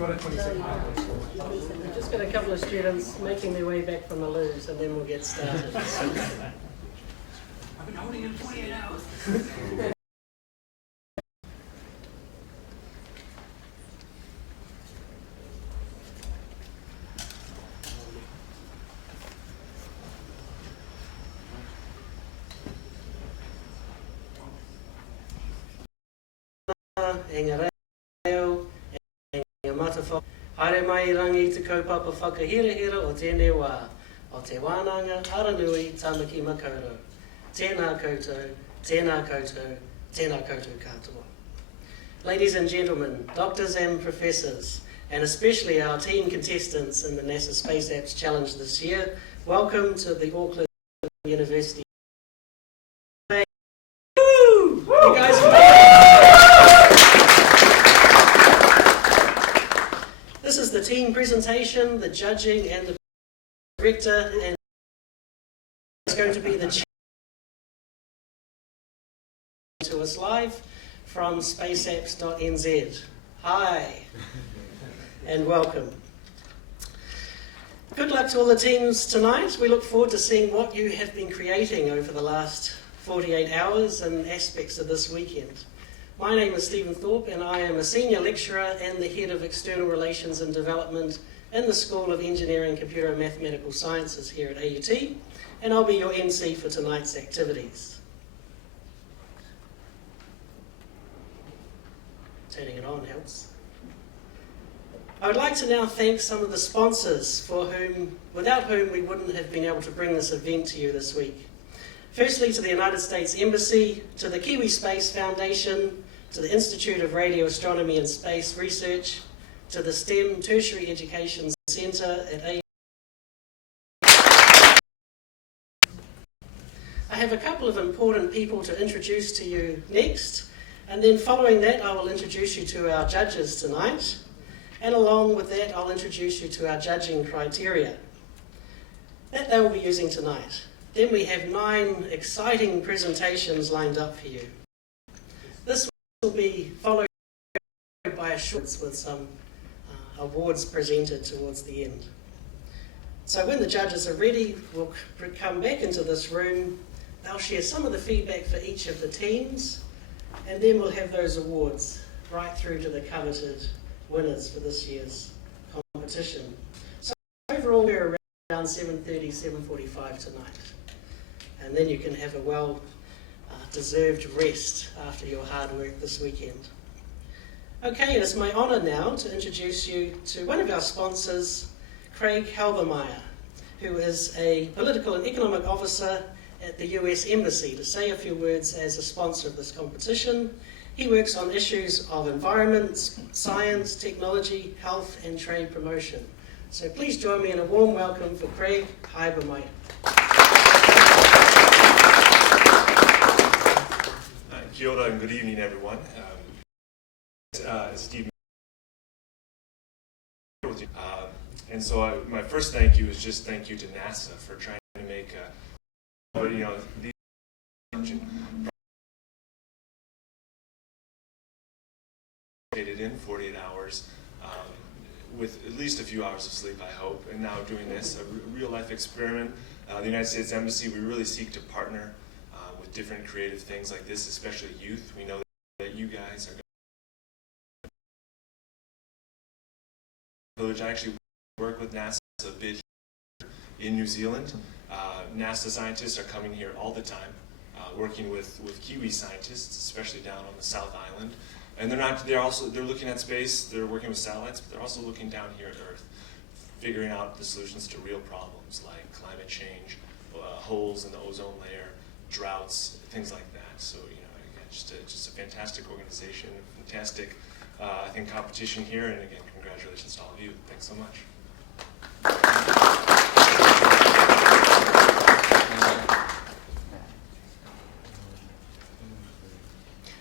We've just got a couple of students making their way back from the loos, and then we'll get started. I've been holding it 48 hours. E ngā reo, e ngā matawhau. Haere mai rangi te kaupapa whakahirahira o tēnei wā, o te wānanga aranui tamaki makaurau. Tēnā koutou, tēnā koutou, tēnā koutou katoa. Ladies and gentlemen, doctors and professors, and especially our team contestants in the NASA SpaceApps Challenge this year, welcome to the Auckland University. Woo! You guys This is the team presentation, the judging, and the director, and it's going to be the to us live from spaceapps.nz. Hi, and welcome. Good luck to all the teams tonight. We look forward to seeing what you have been creating over the last 48 hours and aspects of this weekend. My name is Stephen Thorpe, and I am a senior lecturer and the head of External Relations and Development in the School of Engineering, Computer and Mathematical Sciences here at AUT, and I'll be your MC for tonight's activities. Turning it on helps. I would like to now thank some of the sponsors without whom we wouldn't have been able to bring this event to you this week. Firstly, to the United States Embassy, to the Kiwi Space Foundation, to the Institute of Radio Astronomy and Space Research, to the STEM Tertiary Education Centre at AUT. I have a couple of important people to introduce to you next, and then following that I will introduce you to our judges tonight, and along with that I'll introduce you to our judging criteria that they will be using tonight. Then we have 9 exciting presentations lined up for you. This will be followed by a short with some awards presented towards the end. So when the judges are ready, we'll come back into this room. They'll share some of the feedback for each of the teams, and then we'll have those awards right through to the coveted winners for this year's competition. So overall we're around 7:30, 7:45 tonight. And then you can have a well-deserved rest after your hard work this weekend. Okay, it is my honour now to introduce you to one of our sponsors, Craig Halbermeyer, who is a political and economic officer at the US Embassy, to say a few words as a sponsor of this competition. He works on issues of environment, science, technology, health and trade promotion. So please join me in a warm welcome for Craig Halbermeyer. Kia ora and good evening, everyone. Steve, and so my first thank you is just thank you to NASA for trying to make these in 48 hours with at least a few hours of sleep, I hope, and now doing this, a real-life experiment. The United States Embassy, we really seek to partner with different creative things like this, especially youth. We know that you guys are going to actually work with NASA a bit in New Zealand. NASA scientists are coming here all the time, working with Kiwi scientists, especially down on the South Island. And they're looking at space, they're working with satellites, but they're also looking down here at Earth, figuring out the solutions to real problems like climate change, holes in the ozone layer, droughts, things like that. So, again, just a fantastic organization, fantastic, I think, competition here. And again, congratulations to all of you. Thanks so much.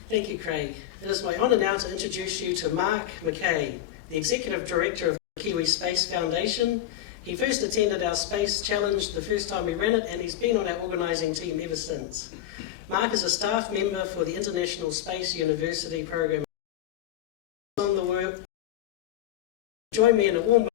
Thank you, Craig. It is my honour now to introduce you to Mark McKay, the Executive Director of the Kiwi Space Foundation. He first attended our Space Challenge the first time we ran it, and he's been on our organising team ever since. Mark is a staff member for the International Space University program on the work join me in a warm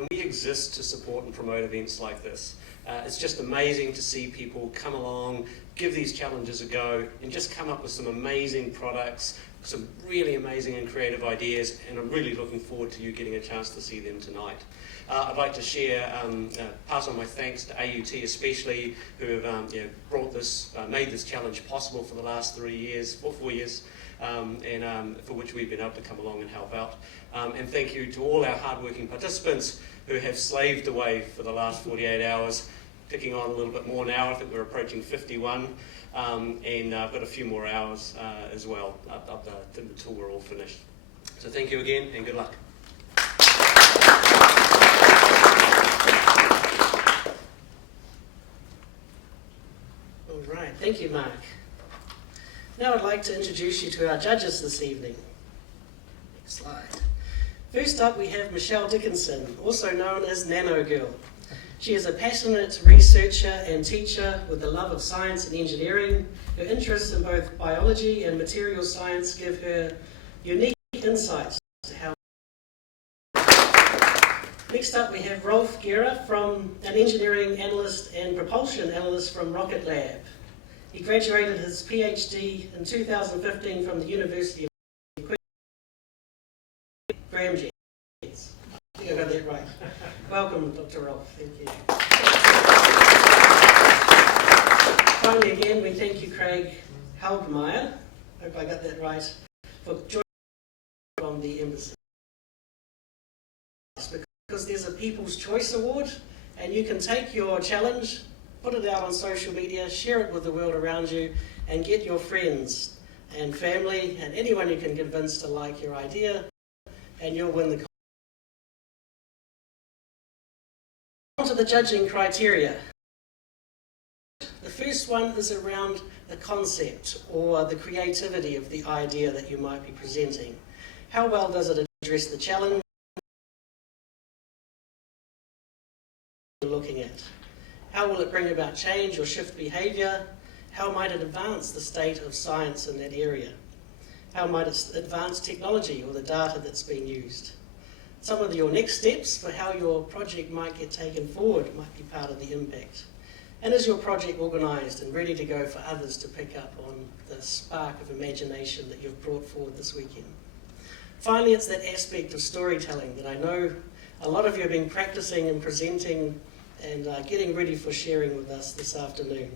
And we exist to support and promote events like this. It's just amazing to see people come along, give these challenges a go, and just come up with some amazing products, some really amazing and creative ideas, and I'm really looking forward to you getting a chance to see them tonight. I'd like to share, pass on my thanks to AUT especially, who have brought this, made this challenge possible for the last 4 years, and for which we've been able to come along and help out. And thank you to all our hardworking participants who have slaved away for the last 48 hours, picking on a little bit more now. I think we're approaching 51, and I've got a few more hours as well up until we're all finished. So thank you again, and good luck. All right, thank you, Mark. Now I'd like to introduce you to our judges this evening. Next slide. First up, we have Michelle Dickinson, also known as Nano Girl. She is a passionate researcher and teacher with a love of science and engineering. Her interests in both biology and material science give her unique insights to how. Next up, we have Rolf Gera, an engineering analyst and propulsion analyst from Rocket Lab. He graduated his PhD in 2015 from the University of Graham Jets. I think I got that right. Welcome, Dr. Rolf. Thank you. Finally, again, we thank you, Craig Halgmeyer. Hope I got that right. For joining from the embassy. Because there's a People's Choice Award, and you can take your challenge, put it out on social media, share it with the world around you, and get your friends and family and anyone you can convince to like your idea, and you'll win the. On to the judging criteria. The first one is around the concept or the creativity of the idea that you might be presenting. How well does it address the challenge you're looking at? How will it bring about change or shift behaviour? How might it advance the state of science in that area? How might it advance technology or the data that's being used? Some of your next steps for how your project might get taken forward might be part of the impact. And is your project organised and ready to go for others to pick up on the spark of imagination that you've brought forward this weekend? Finally, it's that aspect of storytelling that I know a lot of you have been practicing and presenting and getting ready for sharing with us this afternoon.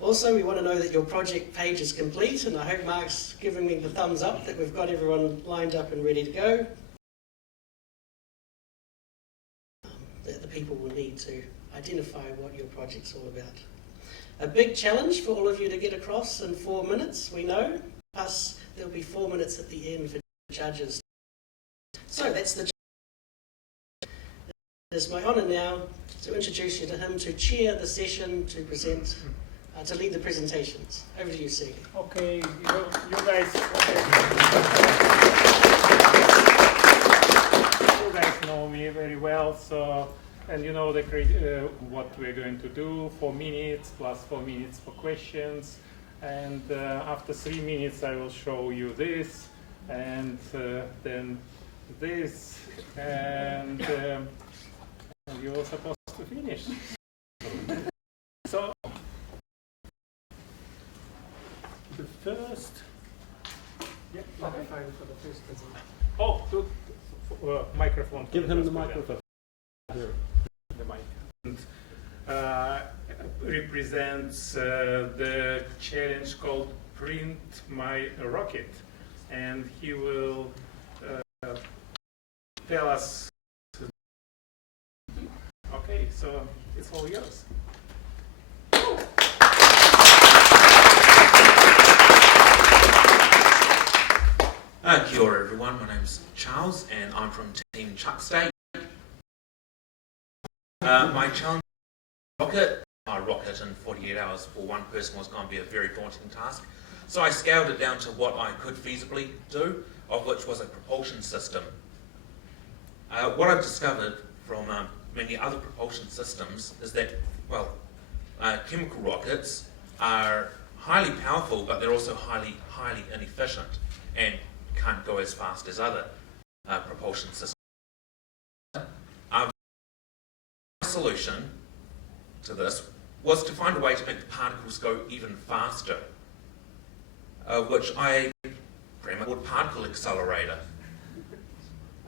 Also, we want to know that your project page is complete, and I hope Mark's giving me the thumbs up that we've got everyone lined up and ready to go. That the people will need to identify what your project's all about. A big challenge for all of you to get across in 4 minutes, we know, plus there'll be 4 minutes at the end for judges. So that's the. It is my honour now to introduce you to him to chair the session, to present, to lead the presentations. Over to you, Sig. Okay, you guys. You guys know me very well, so and you know what we're going to do. 4 minutes plus 4 minutes for questions, and after 3 minutes, I will show you this, and then this, and you're supposed to finish. So the first. Yeah, Microphone for the first presentation. oh, microphone. Give him the microphone. The mic. And, represents the challenge called Print My Rocket, and he will tell us. Okay, so it's all yours. Kia ora everyone, my name's Charles and I'm from Team Chuck State. My challenge rocket in 48 hours for one person was going to be a very daunting task. So I scaled it down to what I could feasibly do, of which was a propulsion system. What I've discovered from many other propulsion systems is that, well, chemical rockets are highly powerful, but they're also highly inefficient. And can't go as fast as other propulsion systems. Our solution to this was to find a way to make the particles go even faster, which I pretty much called particle accelerator.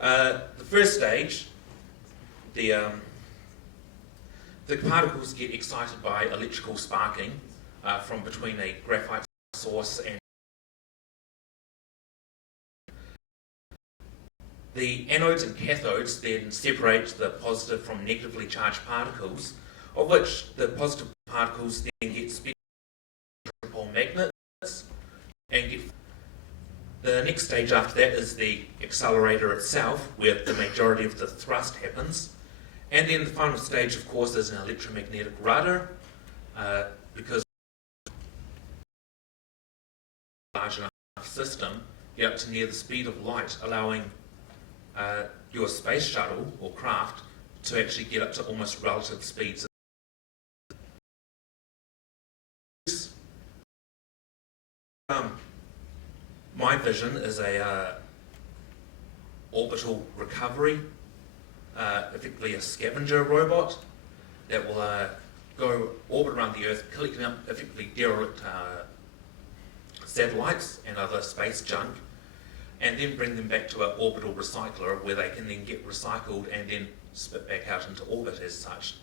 The first stage, the particles get excited by electrical sparking from between a graphite source and the anodes and cathodes then separate the positive from negatively charged particles, of which the positive particles then get special dipole magnets and get. The next stage after that is the accelerator itself, where the majority of the thrust happens. And then the final stage, of course, is an electromagnetic rudder, because a large enough system get up to near the speed of light, allowing your space shuttle or craft to actually get up to almost relative speeds. My vision is a orbital recovery, effectively a scavenger robot that will go orbit around the Earth, collecting up effectively derelict satellites and other space junk, and then bring them back to an orbital recycler where they can then get recycled and then spit back out into orbit as such.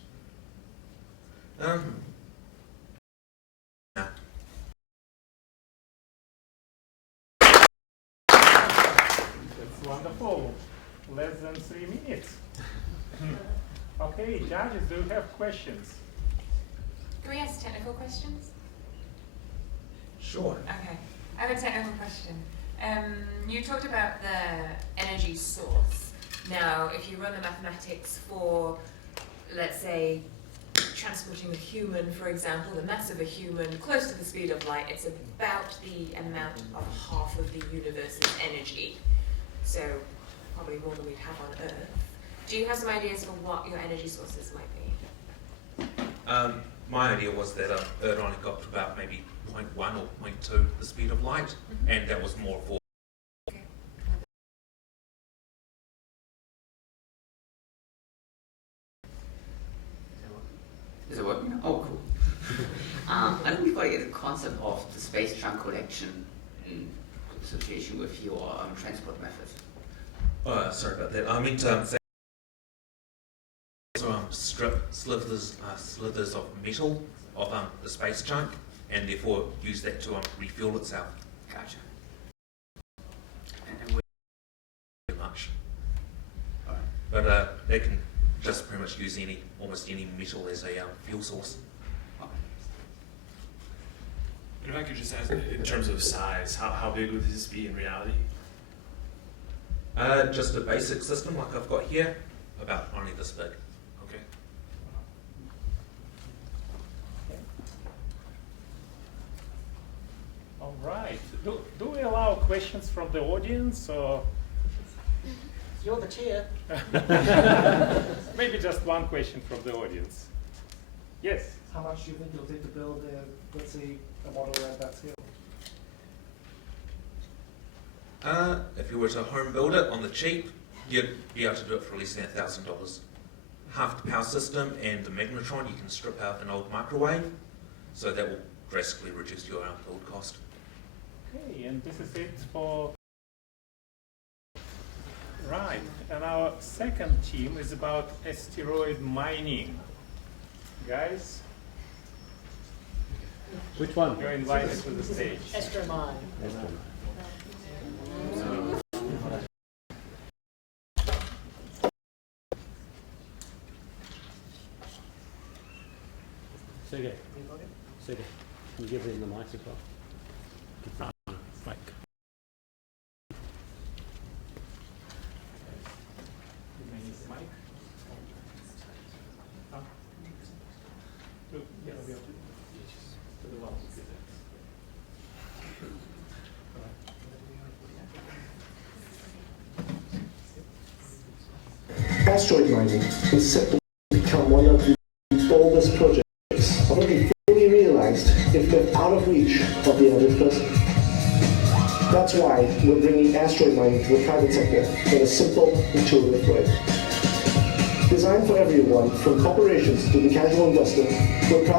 That's wonderful. Less than 3 minutes. Okay, judges, do you have questions? Can we ask technical questions? Sure. Okay, I have a technical question. You talked about the energy source. Now, if you run the mathematics for, let's say, transporting a human, for example, the mass of a human close to the speed of light, it's about the amount of half of the universe's energy. So, probably more than we'd have on Earth. Do you have some ideas for what your energy sources might be? My idea was that Earth only got to about maybe 0.1 or 0.2 the speed of light, and that was more for. Okay. Is it working? Oh, cool. I don't quite get the concept of the space junk collection in association with your transport method. Sorry about that. I meant say strip slithers of metal of the space junk, and therefore use that to refuel itself. Gotcha. And Very much. all right. But they can just pretty much use almost any metal as a fuel source. Okay. And if I could just ask, in terms of size, how big would this be in reality? Just a basic system like I've got here, about only this big. Okay. All right. Do we allow questions from the audience, or You're the chair. maybe just one question from the audience? Yes. How much do you think it'll take to build, let's say, a model at that scale? If you were to home build it on the cheap, you'd be able to do it for less than $1,000. Half the power system and the magnetron, you can strip out an old microwave, so that will drastically reduce your build cost. Okay, and this is it for. Right, and our second team is about asteroid mining. Guys, Which one? you're invited to the stage. Astromine. Sergey. Sergey, can you give him the mic as well? Mic. Asteroid mining is set to become one of the boldest projects ever be fully realized if left out of reach of the average person. That's why we're bringing asteroid mining to the private sector in a simple, intuitive way. Designed for everyone, from corporations to the casual investor, we're proud.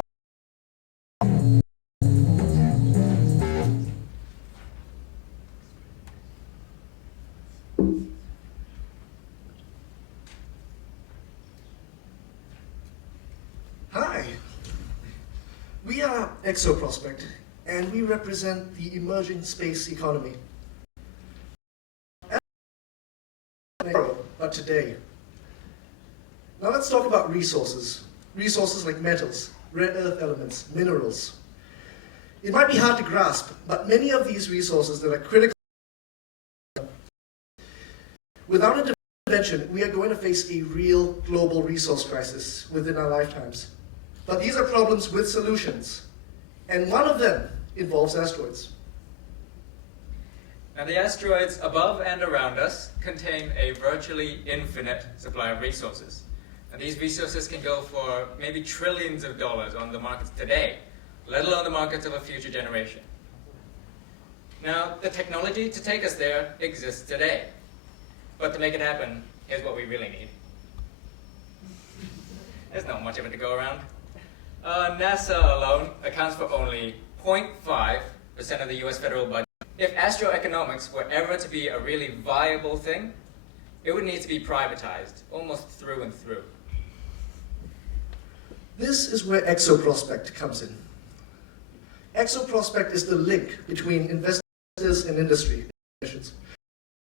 Hi, we are ExoProspect, and we represent the emerging space economy. But today. Now let's talk about resources. Resources like metals, rare earth elements, minerals. It might be hard to grasp, but many of these resources that are critical. Without intervention, we are going to face a real global resource crisis within our lifetimes. But these are problems with solutions, and one of them involves asteroids. Now, the asteroids above and around us contain a virtually infinite supply of resources. And these resources can go for maybe trillions of dollars on the markets today, let alone the markets of a future generation. Now, the technology to take us there exists today. But to make it happen, here's what we really need. There's not much of it to go around. NASA alone accounts for only 0.5% of the US federal budget. If astroeconomics were ever to be a really viable thing, it would need to be privatized, almost through and through. This is where ExoProspect comes in. ExoProspect is the link between investors and industry.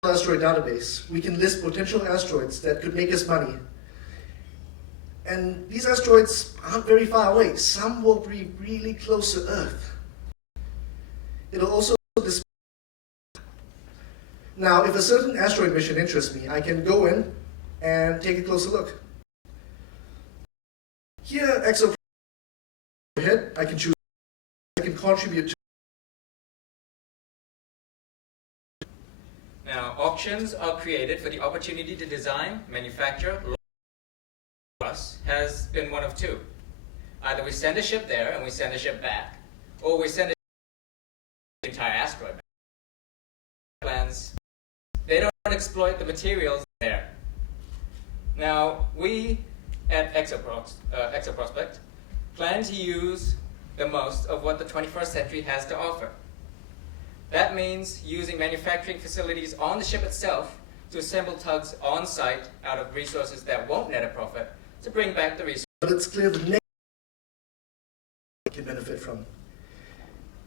Asteroid database, we can list potential asteroids that could make us money. And these asteroids aren't very far away. Some will be really close to Earth. It'll also display. Now, if a certain asteroid mission interests me, I can go in and take a closer look. Here, ExoProspect ahead, I can choose. I can contribute to. Now, auctions are created for the opportunity to design, manufacture, us has been one of two. Either we send a ship there and we send a ship back, or we send the entire asteroid back. Plans, they don't exploit the materials there. Now, we at ExoProspect plan to use the most of what the 21st century has to offer. That means using manufacturing facilities on the ship itself to assemble tugs on site out of resources that won't net a profit to bring back the resources. But it's clear the next can benefit from.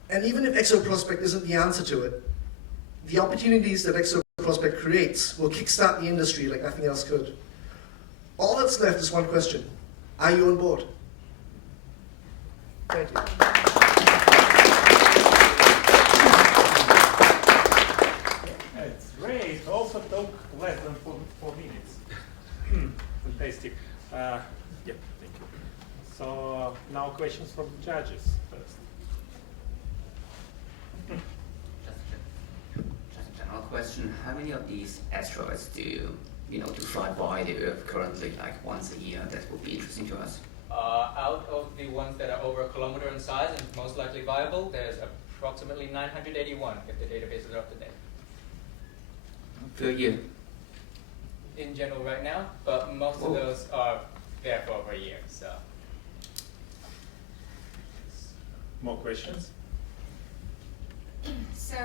And even if ExoProspect isn't the answer to it, the opportunities that ExoProspect creates will kickstart the industry like nothing else could. All that's left is one question. Are you on board? Thank you. It's great. Also took less than 4 minutes. Fantastic. Yep, thank you. So now questions from the judges first. Just a general question. How many of these asteroids do you to fly by the Earth currently, like once a year? That would be interesting to us. Out of the ones that are over a kilometer in size and most likely viable, there's approximately 981 if the databases are up to date. Per year? In general right now, but most of those are there for over a year, so. More questions? So,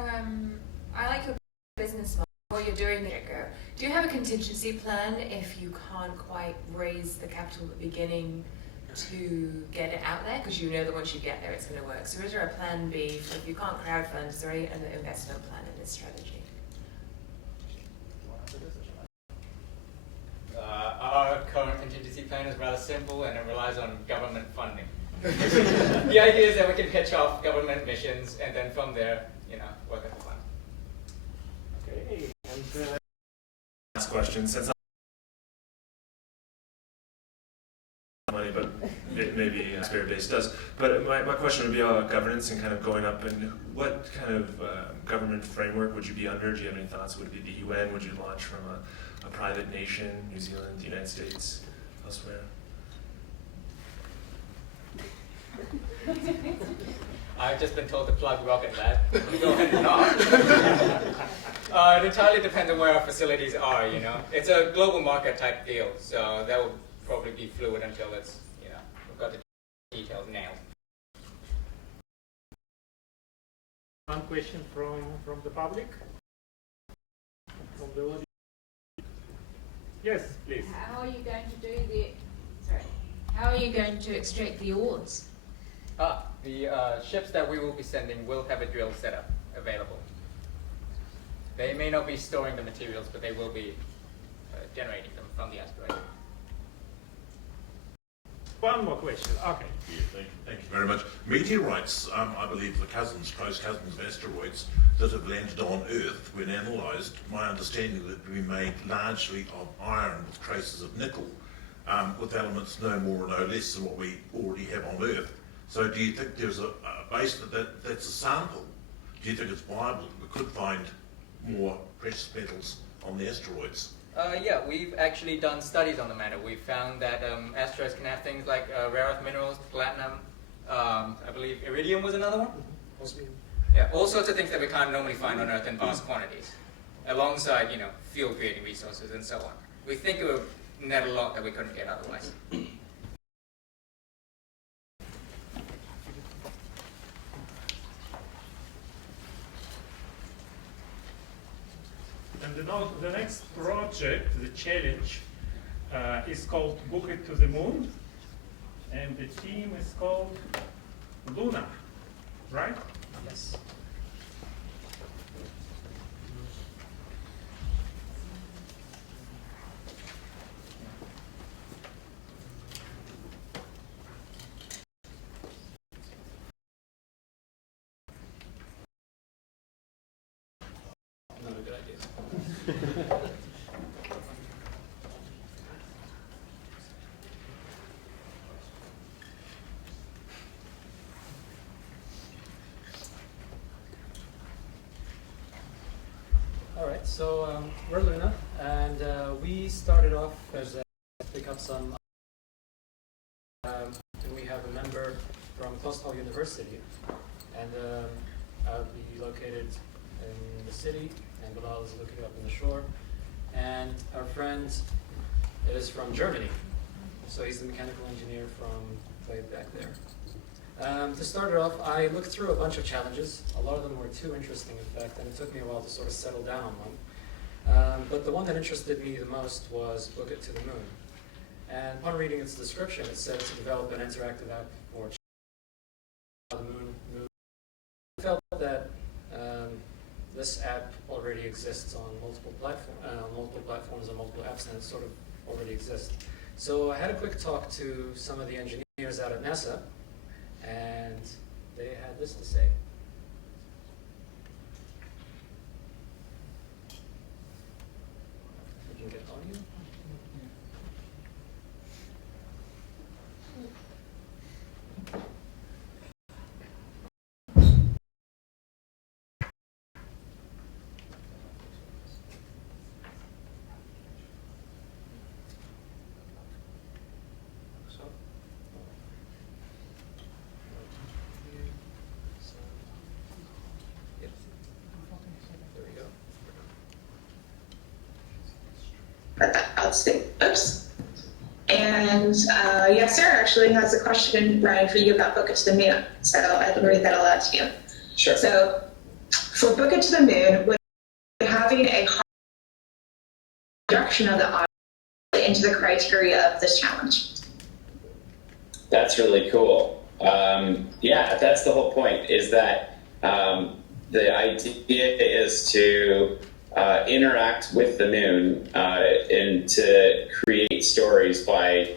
I like your business model, what you're doing there. Do you have a contingency plan if you can't quite raise the capital at the beginning to get it out there? Because you know that once you get there, it's going to work. So is there a plan B for if you can't crowdfund? Is there an investment plan in this strategy? Our current contingency plan is rather simple and it relies on government funding. The idea is that we can pitch off government missions and then from there, work at the fund. Okay. And Last question, since money, but it maybe Spirit Base does. But my question would be about governance and kind of going up, and what kind of government framework would you be under? Do you have any thoughts? Would it be the UN? Would you launch from a private nation, New Zealand, the United States, elsewhere? I've just been told to plug Rocket Lab. Go ahead and not. It entirely depends on where our facilities are, you know. It's a global market type deal, so that will probably be fluid until it's, you know, we've got the details nailed. One question from the public? From the audience? Yes, please. How are you going to do the? Sorry. How are you going to extract the ores? The ships that we will be sending will have a drill setup available. They may not be storing the materials, but they will be generating them from the asteroid. One more question. Okay. Yeah, thank you very much. Meteorites, I believe the cousins, close cousins of asteroids that have landed on Earth, when analysed, my understanding that we made largely of iron with traces of nickel, with elements no more or no less than what we already have on Earth. So do you think there's a base that's a sample? Do you think it's viable that we could find more precious metals on the asteroids? Yeah, we've actually done studies on the matter. We've found that asteroids can have things like rare earth minerals, platinum, I believe iridium was another one? Yeah, all sorts of things that we can't normally find on Earth in vast quantities, alongside, you know, fuel-creating resources and so on. We think it would net a lot that we couldn't get otherwise. And the next project, the challenge, is called Book It to the Moon, and the team is called Luna, right? Yes. Not a good idea. All right, so we're Luna, and we started off as a pick up some. And we have a member from Coastal University, and I'll be located in the city, and Bilal is located up in the shore. And our friend is from Germany, so he's the mechanical engineer from way back there. To start it off, I looked through a bunch of challenges. A lot of them were too interesting, in fact, and it took me a while to sort of settle down on one. But the one that interested me the most was Book It to the Moon. And upon reading its description, it said to develop an interactive app for the moon. I felt that this app already exists on multiple platforms and multiple apps, and it sort of already exists. So I had a quick talk to some of the engineers out at NASA, and they had this to say. You can get audio. Oops. And yes, Sarah actually has a question, Ryan, for you about Book It to the Moon. So I can read that aloud to you. Sure. So for Book It to the Moon, would having a direction of the audience into the criteria of this challenge? That's really cool. Yeah, that's the whole point, is that the idea is to interact with the moon and to create stories by,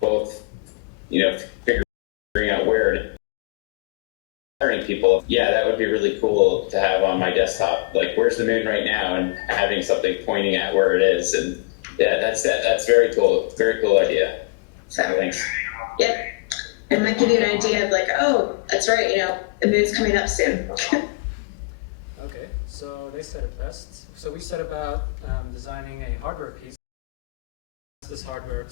both, figuring out where to people. Yeah, that would be really cool to have on my desktop. Like, where's the moon right now, and having something pointing at where it is. And yeah, that's very cool. Very cool idea. So thanks. Yeah, it might give you an idea of like, oh, that's right. The moon's coming up soon. Okay, so they said it best. So we set about designing a hardware piece. This hardware,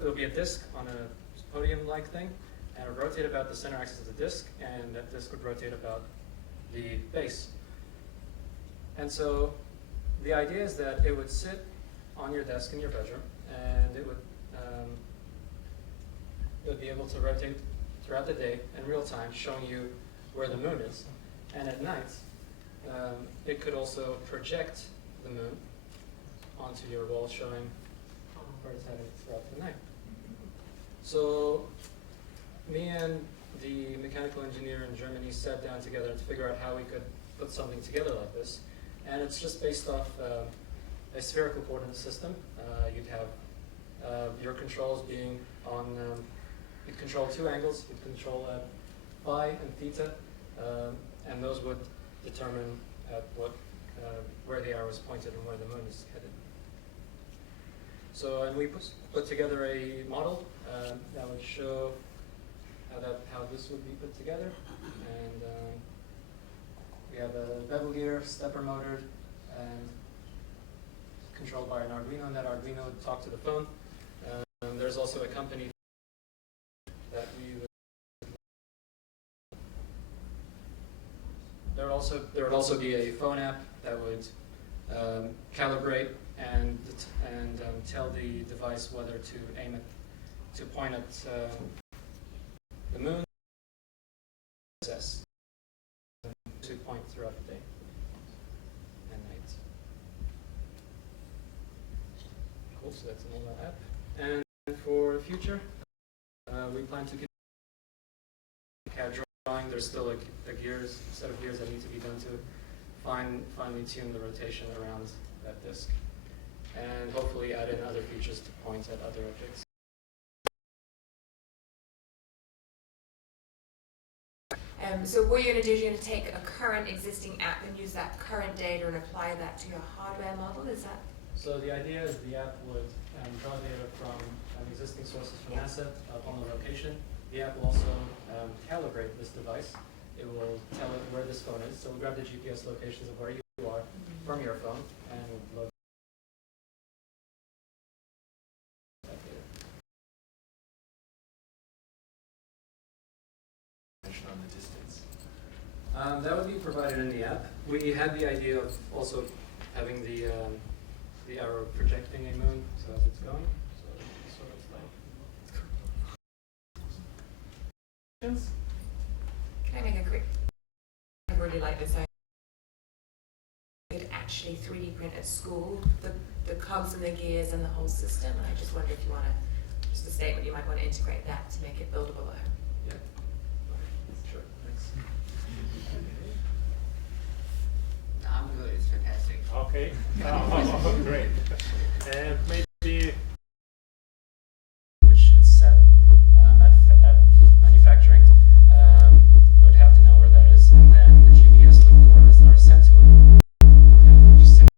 it'll be a disk on a podium-like thing, and it would rotate about the center axis of the disk, and that disk would rotate about the base. And so the idea is that it would sit on your desk in your bedroom, and it would be able to rotate throughout the day in real time, showing you where the moon is. And at night, it could also project the moon onto your wall, showing where it's heading throughout the night. So me and the mechanical engineer in Germany sat down together to figure out how we could put something together like this. And it's just based off a spherical coordinate system. You'd have your controls being on, you'd control two angles. You'd control phi and theta, and those would determine where the arrow is pointed and where the moon is headed. So, and we put together a model that would show how this would be put together. And we have a bevel gear, stepper motor, and controlled by an Arduino, and that Arduino would talk to the phone. There's also a company that we would. There would also be a phone app that would calibrate and tell the device whether to point at the moon, to point throughout the day and night. Cool, so that's another app. And for the future, we plan to CAD drawing. There's still a set of gears that need to be done to finely tune the rotation around that disk, and hopefully add in other features to point at other objects. So what you're going to do is you're going to take a current existing app and use that current data and apply that to your hardware model, is that? So the idea is the app would draw data from existing sources from NASA upon the location. The app will also calibrate this device. It will tell it where this phone is. So we'll grab the GPS locations of where you are from your phone and load that data. On the distance. That would be provided in the app. We had the idea of also having the arrow projecting a moon so as it's going. So it's sort of like. Can I make a quick? I really like this idea. You could actually 3D print at school the cogs and the gears and the whole system. And I just wonder if you want to, just a statement, you might want to integrate that to make it buildable at home. Yeah. Sure. Thanks. I'm good. It's fantastic. Okay. Oh, great. And maybe which is set at manufacturing. Would have to know where that is, and then the GPS coordinates that are sent to it. Just send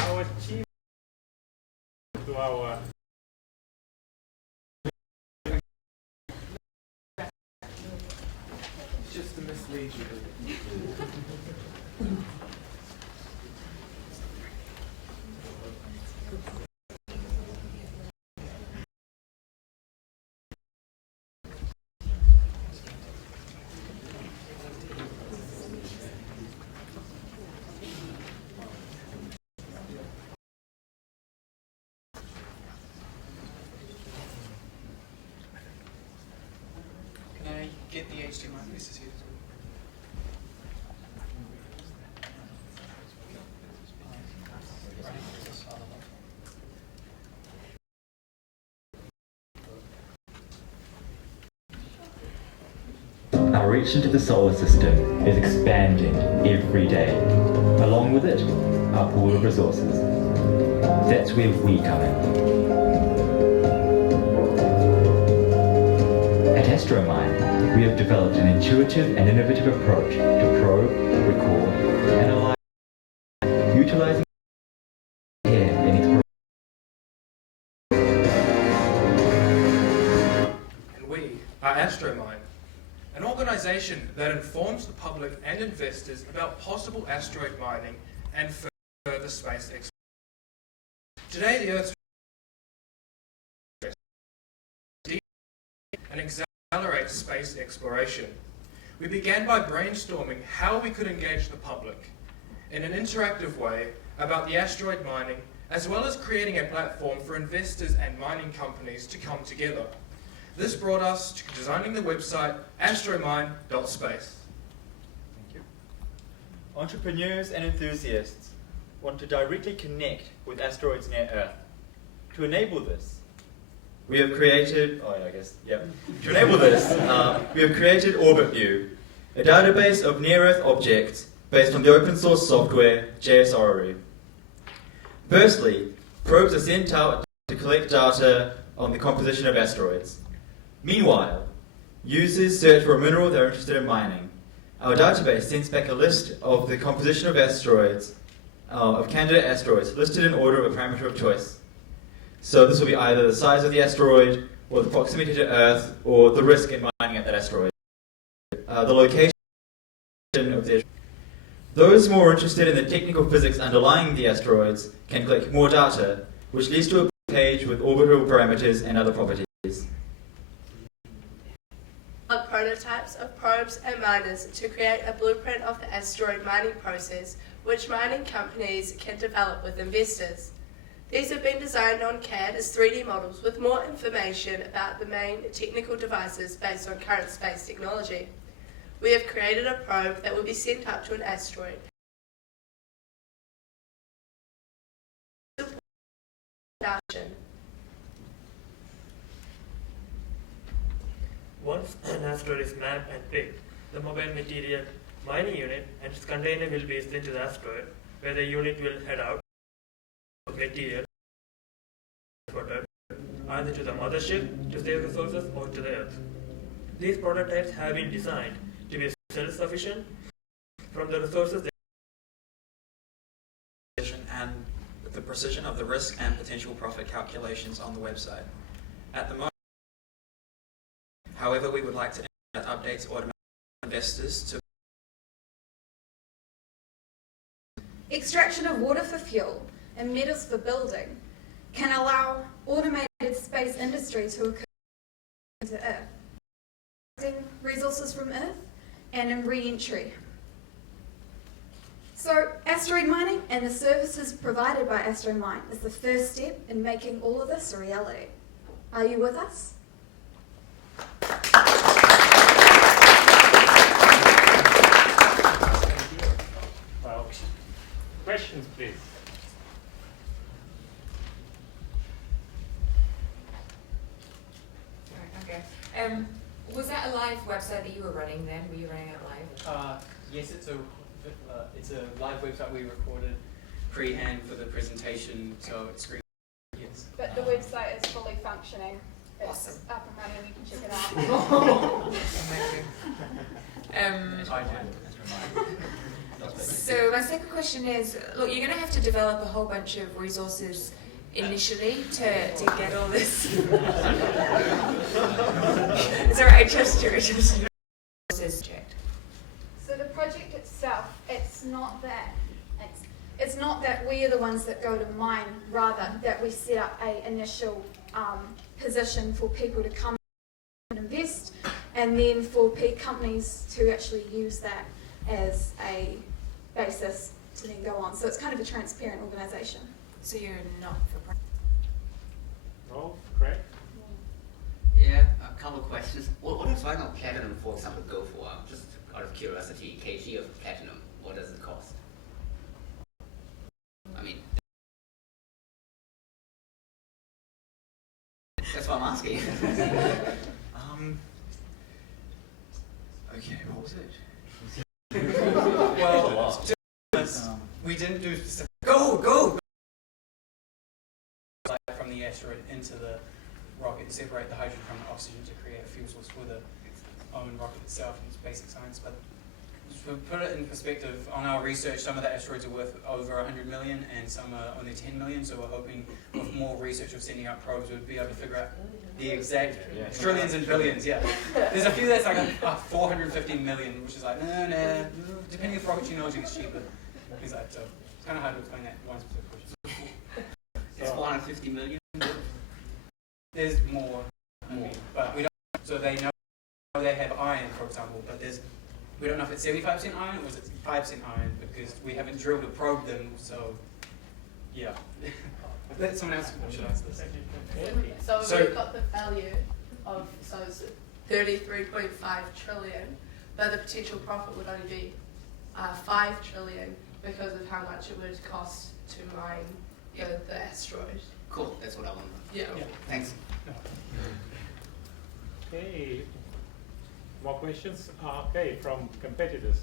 our team to our Just to mislead you. Can I get the HDMI pieces here? Our reach into the solar system is expanding every day. Along with it, our pool of resources. That's where we come in. At Astromine, we have developed an intuitive and innovative approach to probe, record, analyze, utilizing air in its and we are Astromine, an organisation that informs the public and investors about possible asteroid mining and further space exploration. Today, the Earth's and accelerate space exploration. We began by brainstorming how we could engage the public in an interactive way about the asteroid mining, as well as creating a platform for investors and mining companies to come together. This brought us to designing the website astromine.space. Thank you. Entrepreneurs and enthusiasts want to directly connect with asteroids near Earth. To enable this, we have created, to enable this, we have created OrbitView, a database of near-Earth objects based on the open source software JSROE. Firstly, probes are sent out to collect data on the composition of asteroids. Meanwhile, users search for a mineral they're interested in mining. Our database sends back a list of the composition of asteroids, of candidate asteroids, listed in order of a parameter of choice. So this will be either the size of the asteroid, or the proximity to Earth, or the risk in mining at that asteroid. The location of the Those more interested in the technical physics underlying the asteroids can click more data, which leads to a page with orbital parameters and other properties. Prototypes of probes and miners to create a blueprint of the asteroid mining process, which mining companies can develop with investors. These have been designed on CAD as 3D models with more information about the main technical devices based on current space technology. We have created a probe that will be sent up to an asteroid. Once an asteroid is mapped and picked, the mobile material mining unit and its container will be sent to the asteroid, where the unit will head out material either to the mothership to save resources or to the Earth. These prototypes have been designed to be self-sufficient from the resources and with the precision of the risk and potential profit calculations on the website. At the moment, however, we would like to add updates automatically to investors to extraction of water for fuel and metals for building can allow automated space industry to occur into Earth, resources from Earth, and in re-entry. So asteroid mining and the services provided by AstroMine is the first step in making all of this a reality. Are you with us? Well, questions, please. Okay. Was that a live website that you were running then? Were you running it live? Yes, it's a live website we recorded pre-hand for the presentation, so it's screen. Yes. But the website is fully functioning. It's awesome. Up and running, you can check it out. So my second question is, look, you're going to have to develop a whole bunch of resources initially to get all this. It's alright, just your project. So the project itself, it's not that we are the ones that go to mine, rather that we set up a initial position for people to come and invest, and then for companies to actually use that as a basis to then go on. So it's kind of a transparent organisation. So you're not for profit? No, correct. Yeah, a couple of questions. What does vinyl platinum, for example, go for? Just out of curiosity, kg of platinum, what does it cost? I mean, that's what I'm asking. Okay, what was it? Well, we didn't do specific. Go! From the asteroid into the rocket to separate the hydrogen from the oxygen to create a fuel source for the own rocket itself and its basic science. But to put it in perspective, on our research, some of the asteroids are worth over 100 million and some are only 10 million, so we're hoping with more research of sending out probes, we'll be able to figure out the exact trillions and billions, yeah. There's a few that's like 450 million, which is like, nah, depending on rocket technology, it's cheaper. Things like that, so it's kind of hard to explain that one specific question. It's 450 million? There's more, but we don't, so they know they have iron, for example, but we don't know if it's 75% iron or is it 5% iron because we haven't drilled or probed them, so yeah. Let someone else should answer this. So we've got the value of, so it's 33.5 trillion, but the potential profit would only be 5 trillion because of how much it would cost to mine the asteroid. Cool, that's what I want to know. Yeah. Thanks. Okay. More questions? Okay, from competitors.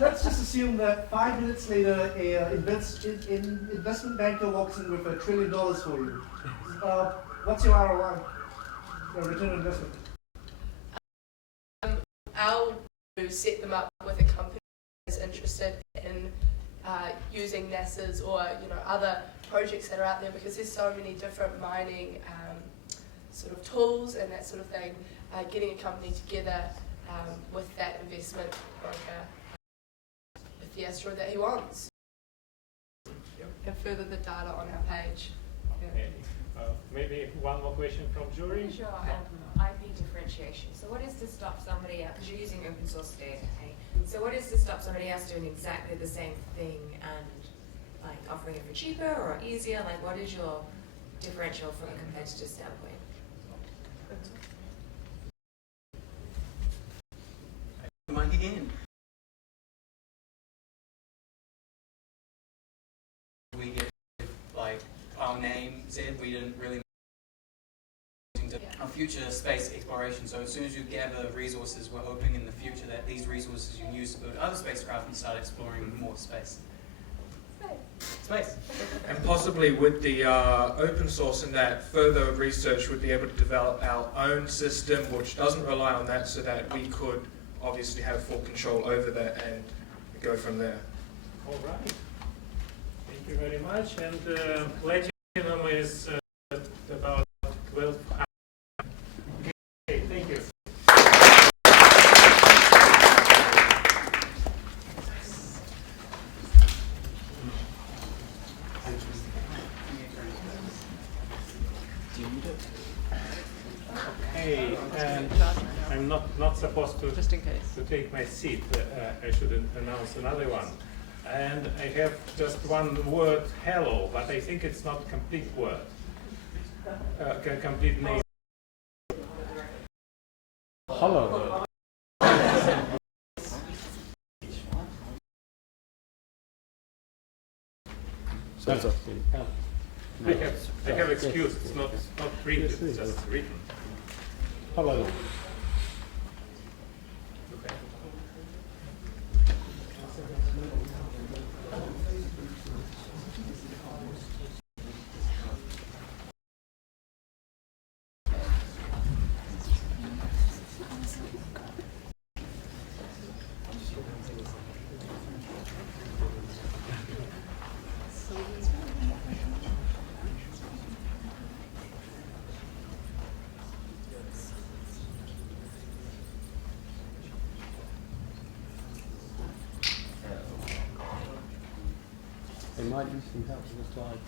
Let's just assume that 5 minutes later, a investment banker walks in with $1 trillion for you. What's your ROI? Your return on investment? I'll set them up with a company that's interested in using NASA's or other projects that are out there, because there's so many different mining sort of tools and that sort of thing. Getting a company together with that investment broker with the asteroid that he wants, and further the data on our page. Okay. Maybe one more question from jury. What is your IP differentiation? So what is to stop somebody else, because you're using open source data, hey? So what is to stop somebody else doing exactly the same thing and like offering it for cheaper or easier? Like what is your differential from a competitor standpoint? Money in. We get like our name said, we didn't really our future space exploration. So as soon as you gather resources, we're hoping in the future that these resources you can use to build other spacecraft and start exploring more space. Space. And possibly with the open source and that, further research would be able to develop our own system which doesn't rely on that, so that we could obviously have full control over that and go from there. All right. Thank you very much. And platinum is about 12 hours. Okay, thank you. Okay, and I'm not supposed to just in case to take my seat. I shouldn't announce another one. And I have just one word, hello, but I think it's not complete word, complete name. Hello. I have excuse. It's not printed. It's just written. Hello. They might use some help with the slides.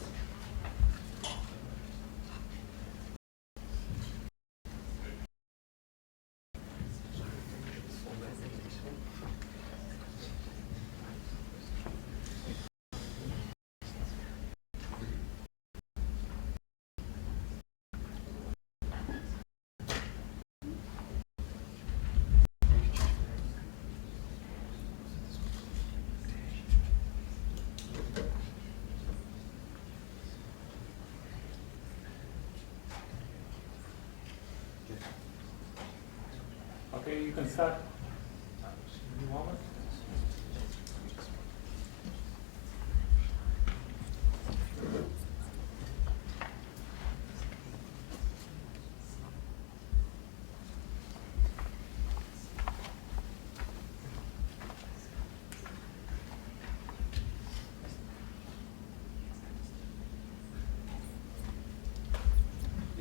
Okay, you can start.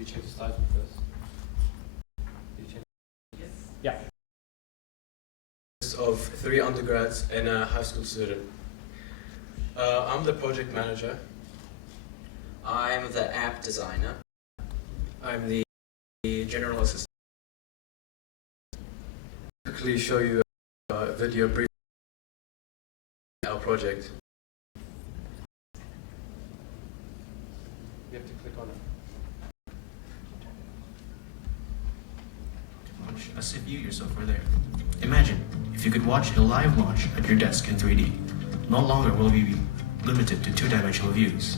check the slides first? Did you check? Yes. Yeah. Of 3 undergrads and a high school student. I'm the project manager. I'm the app designer. I'm the general assistant. Quickly show you a video brief of our project. You have to click on it. Launch a CPU software there. Imagine if you could watch a live launch at your desk in 3D. No longer will we be limited to 2-dimensional views.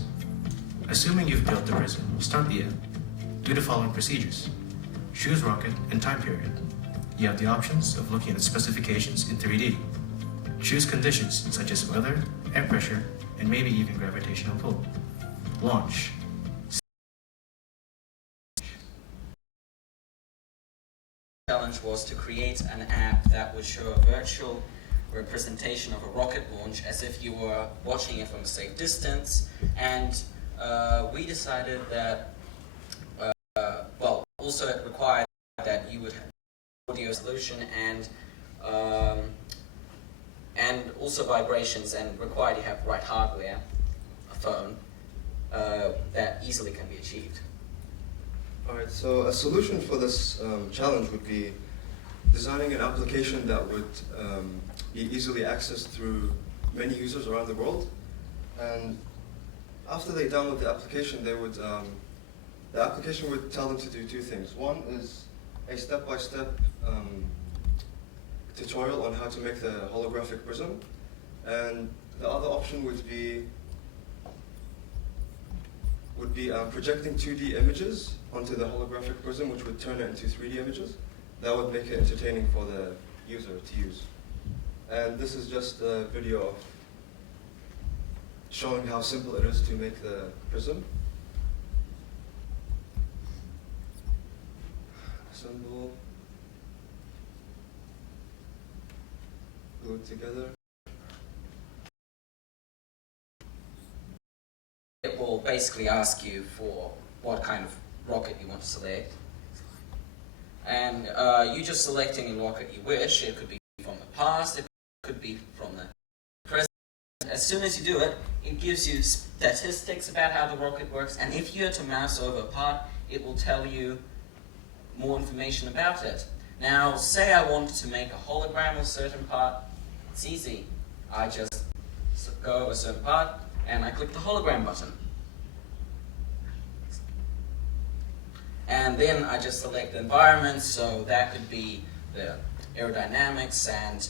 Assuming you've built the prism, start the app. Do the following procedures. Choose rocket and time period. You have the options of looking at specifications in 3D. Choose conditions such as weather, air pressure, and maybe even gravitational pull. Launch. Challenge was to create an app that would show a virtual representation of a rocket launch as if you were watching it from a safe distance, and we decided that, well, also it required that you would have audio solution and also vibrations, and required you have the right hardware, a phone, that easily can be achieved. Alright, so a solution for this challenge would be designing an application that would be easily accessed through many users around the world. And after they download the application, the application would tell them to do 2 things. One is a step-by-step tutorial on how to make the holographic prism, and the other option would be projecting 2D images onto the holographic prism, which would turn it into 3D images. That would make it entertaining for the user to use. And this is just a video of showing how simple it is to make the prism. Assemble, glue it together. It will basically ask you for what kind of rocket you want to select. And you just select any rocket you wish. It could be from the past, it could be from the present. As soon as you do it, it gives you statistics about how the rocket works, and if you are to mouse over a part, it will tell you more information about it. Now, say I wanted to make a hologram of a certain part. It's easy. I just go over a certain part, and I click the hologram button. And then I just select the environment, so that could be the aerodynamics and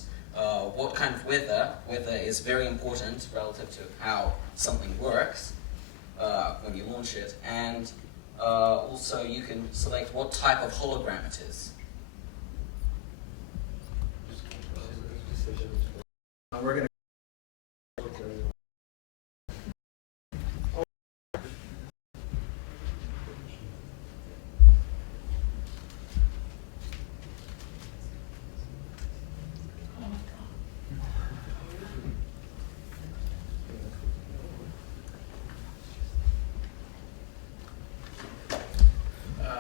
what kind of weather. Weather is very important relative to how something works when you launch it. And also you can select what type of hologram it is. We're going to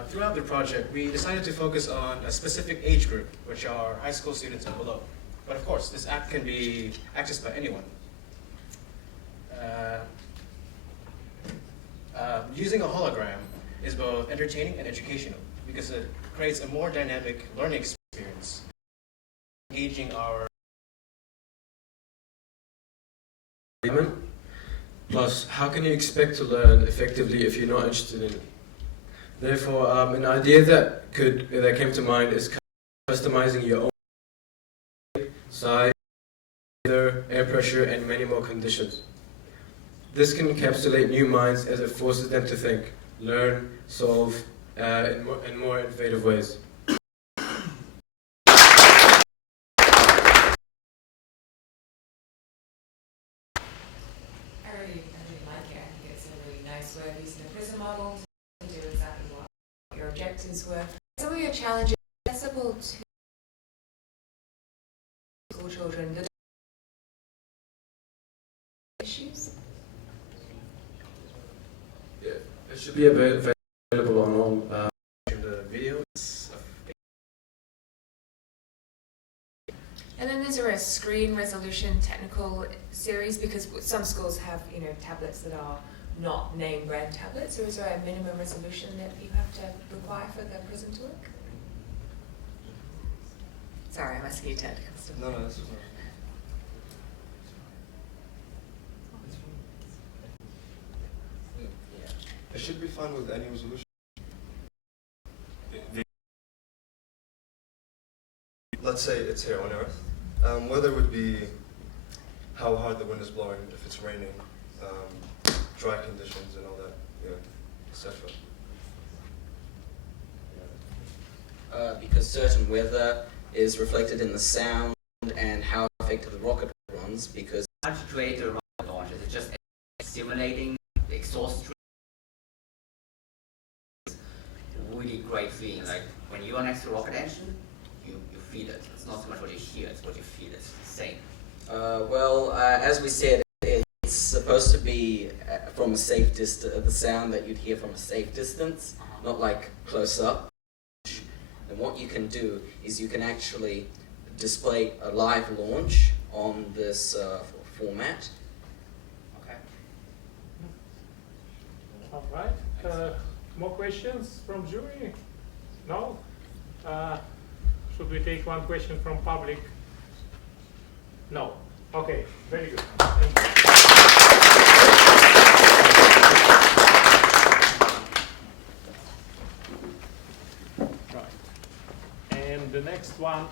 throughout the project, we decided to focus on a specific age group, which are high school students and below. But of course, this app can be accessed by anyone. Using a hologram is both entertaining and educational because it creates a more dynamic learning experience, engaging our Plus, how can you expect to learn effectively if you're not interested in it? Therefore, an idea that came to mind is customizing your own size, weather, air pressure, and many more conditions. This can encapsulate new minds as it forces them to think, learn, solve in more innovative ways. I really like it. I think it's a really nice way of using the prism model to do exactly what your objectives were. Some of your challenges are accessible to school children. The issues? Yeah, it should be available on all And then is there a screen resolution technical series? Because some schools have, tablets that are not name brand tablets. So is there a minimum resolution that you have to require for the prism to work? Sorry, I'm asking you technical stuff. No, that's fine. It should be fine with any resolution. Let's say it's here on Earth. Weather would be how hard the wind is blowing, if it's raining, dry conditions and all that, etc. Because certain weather is reflected in the sound and how effective the rocket runs, because How to create a rocket launch? Is it just simulating the exhaust stream? Really great feeling. Like when you are next to a rocket engine, you feel it. It's not so much what you hear, it's what you feel. It's the same. As we said, it's supposed to be from a safe distance, the sound that you'd hear from a safe distance, not like close up. And what you can do is you can actually display a live launch on this format. Okay. All right. More questions from jury? No? Should we take one question from public? No. Okay, very good. Thank you. Right. And the next one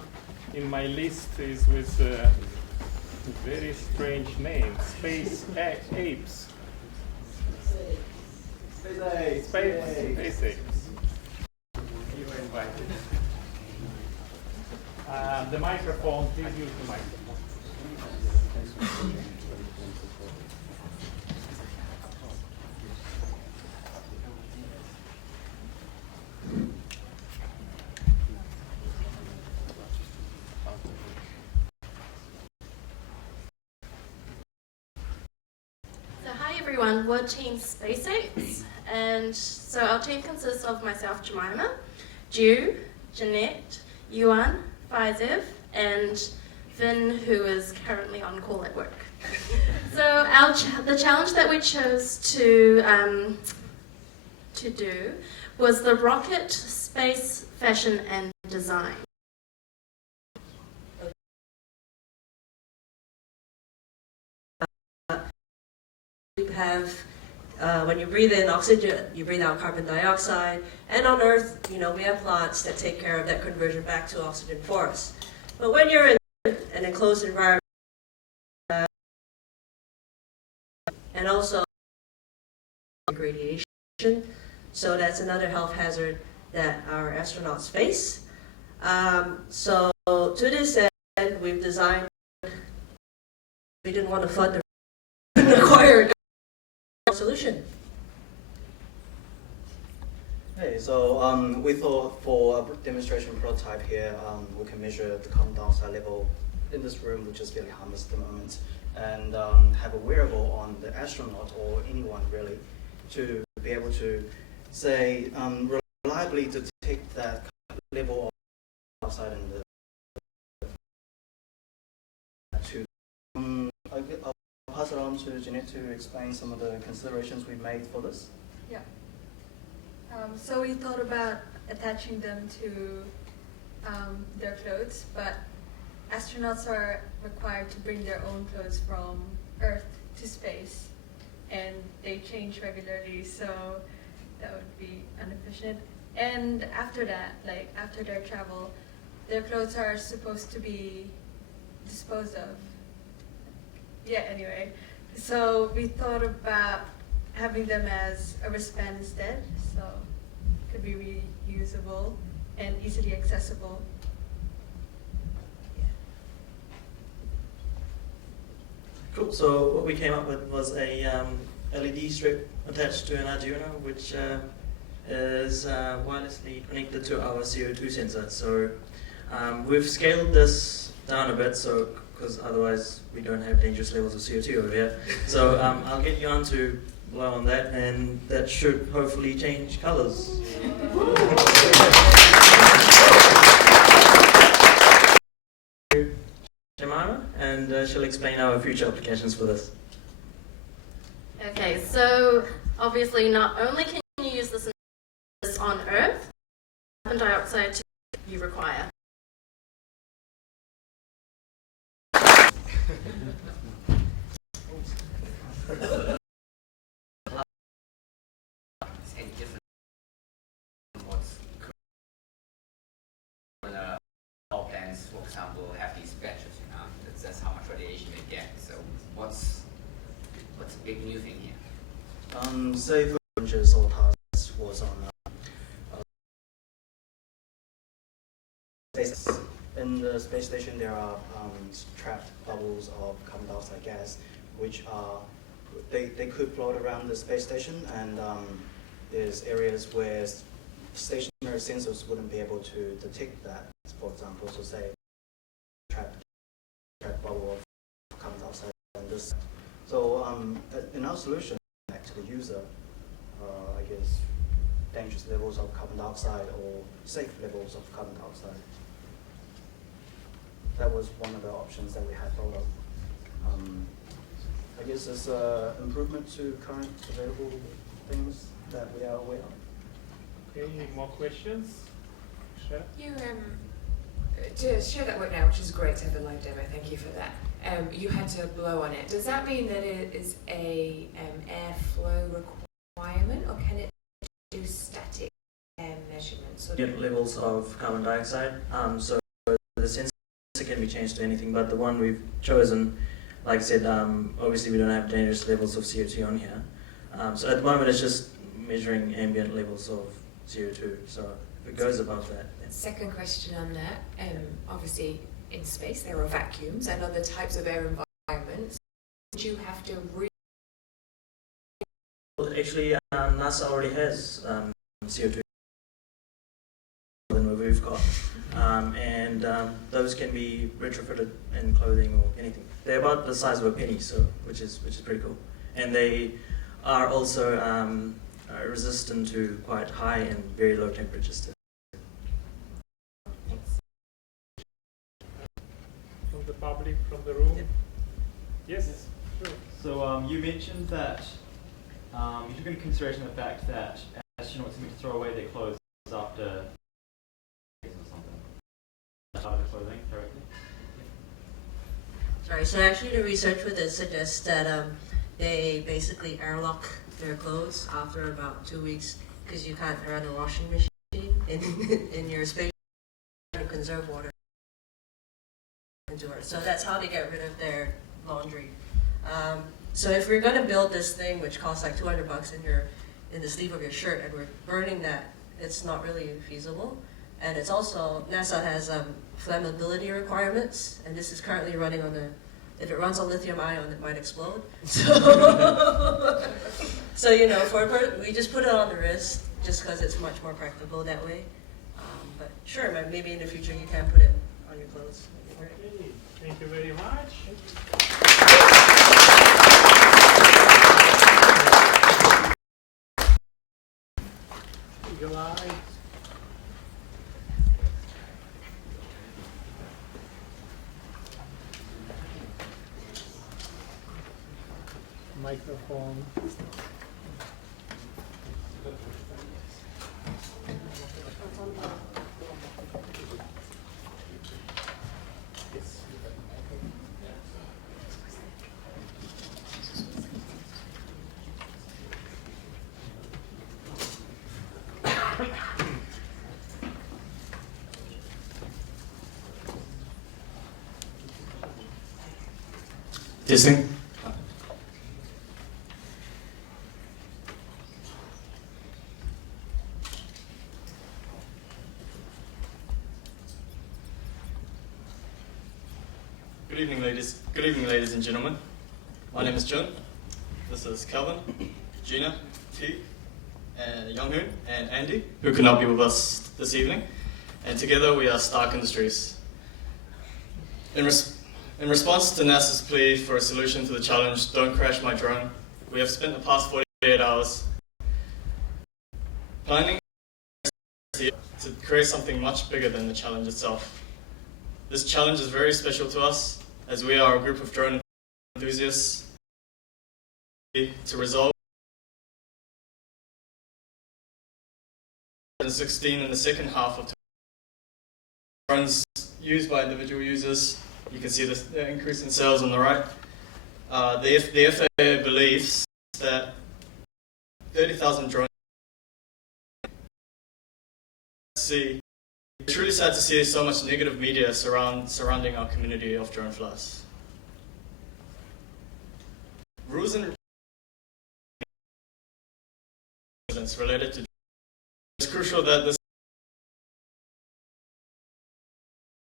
in my list is with a very strange name, SpaceApps. SpaceApps. You are invited. The microphone, please use the microphone. So hi everyone, we're Team SpaceApps, and so our team consists of myself, Jemima, Ju, Jeanette, Yuan, Faizev, and Finn, who is currently on call at work. So the challenge that we chose to do was the rocket, space, fashion, and design. You have, when you breathe in oxygen, you breathe out carbon dioxide, and on Earth, we have plants that take care of that conversion back to oxygen for us. But when you're in an enclosed environment, and also radiation, so that's another health hazard that our astronauts face. So to this end, we've designed, we didn't want to fund the required solution. Hey, so we thought for a demonstration prototype here, we can measure the carbon dioxide level in this room, which is fairly harmless at the moment, and have a wearable on the astronaut or anyone really to be able to say reliably detect that level of dioxide in the I'll pass it on to Jeanette to explain some of the considerations we made for this. Yeah. So we thought about attaching them to their clothes, but astronauts are required to bring their own clothes from Earth to space, and they change regularly, so that would be inefficient. And after that, like after their travel, their clothes are supposed to be disposed of. Yeah, anyway. So we thought about having them as a wristband instead, so it could be reusable and easily accessible. Cool. So what we came up with was a LED strip attached to an Arduino, which is wirelessly connected to our CO2 sensor. So we've scaled this down a bit, so because otherwise we don't have dangerous levels of CO2 over here. So I'll get Jan to blow on that, and that should hopefully change colors. Jemima, and she'll explain our future applications for this. Okay, so obviously not only can you use this on Earth, carbon dioxide you require. Any different from what's when power plants, for example, have these batches, that's how much radiation they get. So what's the big new thing here? Say for instance, or task was on space. In the space station, there are trapped bubbles of carbon dioxide gas, which are they could float around the space station, and there's areas where stationary sensors wouldn't be able to detect that. For example, so say trapped bubble of carbon dioxide and this. So in our solution, actually use I guess dangerous levels of carbon dioxide or safe levels of carbon dioxide. That was one of the options that we had thought of. I guess it's an improvement to current available things that we are aware of. Okay, any more questions? Sure. You to share that work now, which is great to have a live demo. Thank you for that. You had to blow on it. Does that mean that it is a airflow requirement, or can it do static measurements? Get levels of carbon dioxide. So the sensor can be changed to anything, but the one we've chosen, like I said, obviously we don't have dangerous levels of CO2 on here. So at the moment it's just measuring ambient levels of CO2. So if it goes above that. Then. Second question on that. Obviously in space there are vacuums and other types of air environments. Would you have to Well, actually, NASA already has CO2 than what we've got, and those can be retrofitted in clothing or anything. They're about the size of a penny, so which is pretty cool, and they are also resistant to quite high and very low temperatures too. From the public, from the room? Yes, sure. So you mentioned that you took into consideration the fact that astronauts need to throw away their clothes after or something. After clothing, correctly? Sorry, so actually the research with this suggests that they basically airlock their clothes after about 2 weeks because you can't run a washing machine in your space to conserve water into Earth. So that's how they get rid of their laundry. So if we're going to build this thing, which costs like $200 in the sleeve of your shirt, and we're burning that, it's not really feasible. And it's also, NASA has flammability requirements, and this is currently running on if it runs on lithium ion, it might explode. So, so you know, we just put it on the wrist just because it's much more practical that way. But sure, maybe in the future you can put it on your clothes. Okay, thank you very much. Eagle eye. Microphone. Testing. Good evening, ladies and gentlemen. My name is Jun. This is Calvin, Gina, T, and Younghoon, and Andy, who could not be with us this evening. And together we are Stark Industries. In response to NASA's plea for a solution to the challenge, "Don't crash my drone," we have spent the past 48 hours planning to create something much bigger than the challenge itself. This challenge is very special to us as we are a group of drone enthusiasts to resolve 2016 in the second half of drones used by individual users. You can see the increase in sales on the right. The FAA believes that 30,000 drones. It's really sad to see so much negative media surrounding our community of drone flyers. Rules and regulations related to drones. It's crucial that this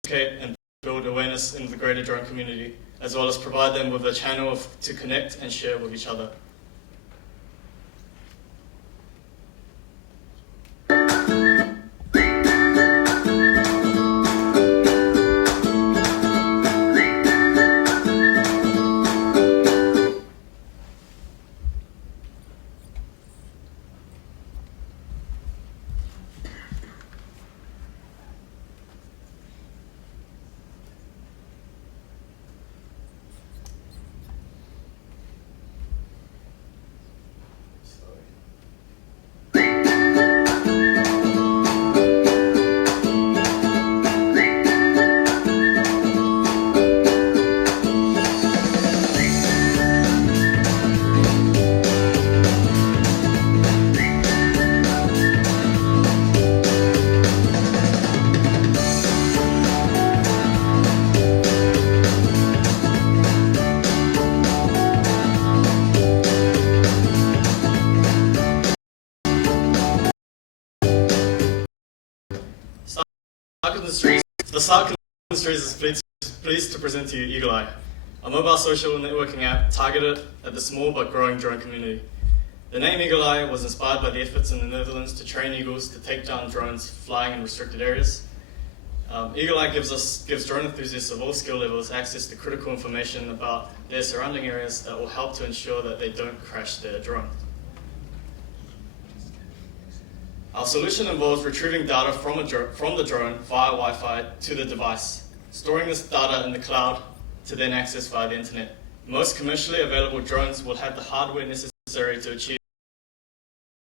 educate and build awareness in the greater drone community, as well as provide them with a channel to connect and share with each other. The Stark Industries is pleased to present to you Eagle Eye, a mobile social networking app targeted at the small but growing drone community. The name Eagle Eye was inspired by the efforts in the Netherlands to train eagles to take down drones flying in restricted areas. Eagle Eye gives drone enthusiasts of all skill levels access to critical information about their surrounding areas that will help to ensure that they don't crash their drone. Our solution involves retrieving data from the drone via Wi-Fi to the device, storing this data in the cloud to then access via the internet. Most commercially available drones will have the hardware necessary to achieve.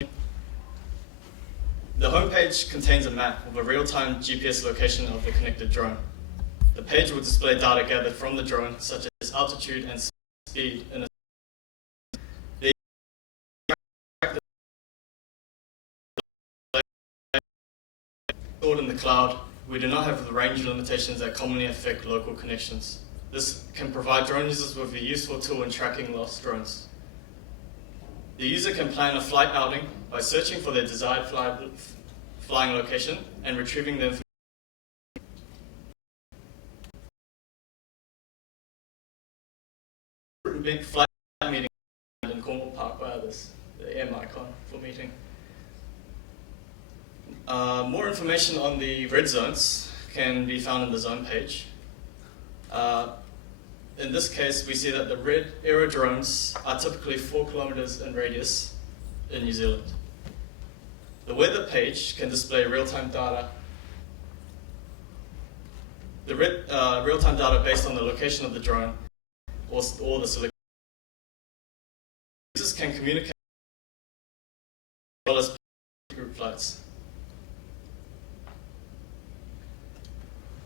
The homepage contains a map of a real-time GPS location of the connected drone. The page will display data gathered from the drone, such as altitude and speed in a stored in the cloud. We do not have the range limitations that commonly affect local connections. This can provide drone users with a useful tool in tracking lost drones. The user can plan a flight outing by searching for their desired flying location and retrieving the information. Flight meeting in Cornwall Park via this, the M icon for meeting. More information on the red zones can be found in the zone page. In this case, we see that the red aero drones are typically 4 kilometers in radius in New Zealand. The weather page can display real-time data. The real-time data based on the location of the drone or the select. Users can communicate as well as group flights.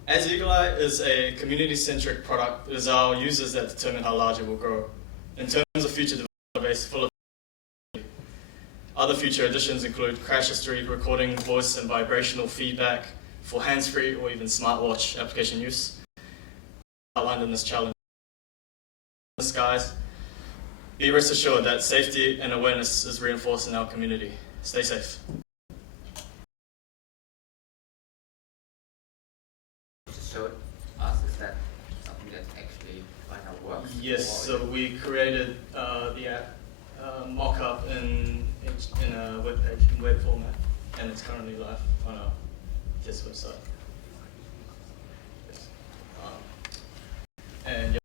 As Eagle Eye is a community-centric product, it is our users that determine how large it will grow. In terms of future development base full of other future additions include crash history, recording, voice and vibrational feedback for hands-free or even smartwatch application use, outlined in this challenge. Guys, be rest assured that safety and awareness is reinforced in our community. Stay safe. Show us, is that something that actually right now works? Yes, so we created the app mock-up in a web page, in web format, and it's currently live on our test website. Yes. And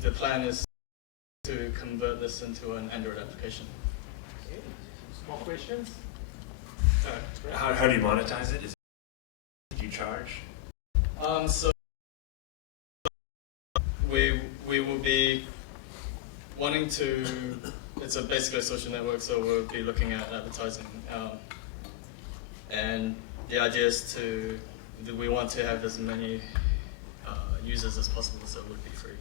the plan is to convert this into an Android application. More questions? How do you monetize it? Do you charge? So we will be wanting to. It's basically a social network, so we'll be looking at advertising, and the idea is we want to have as many users as possible, so it would be free.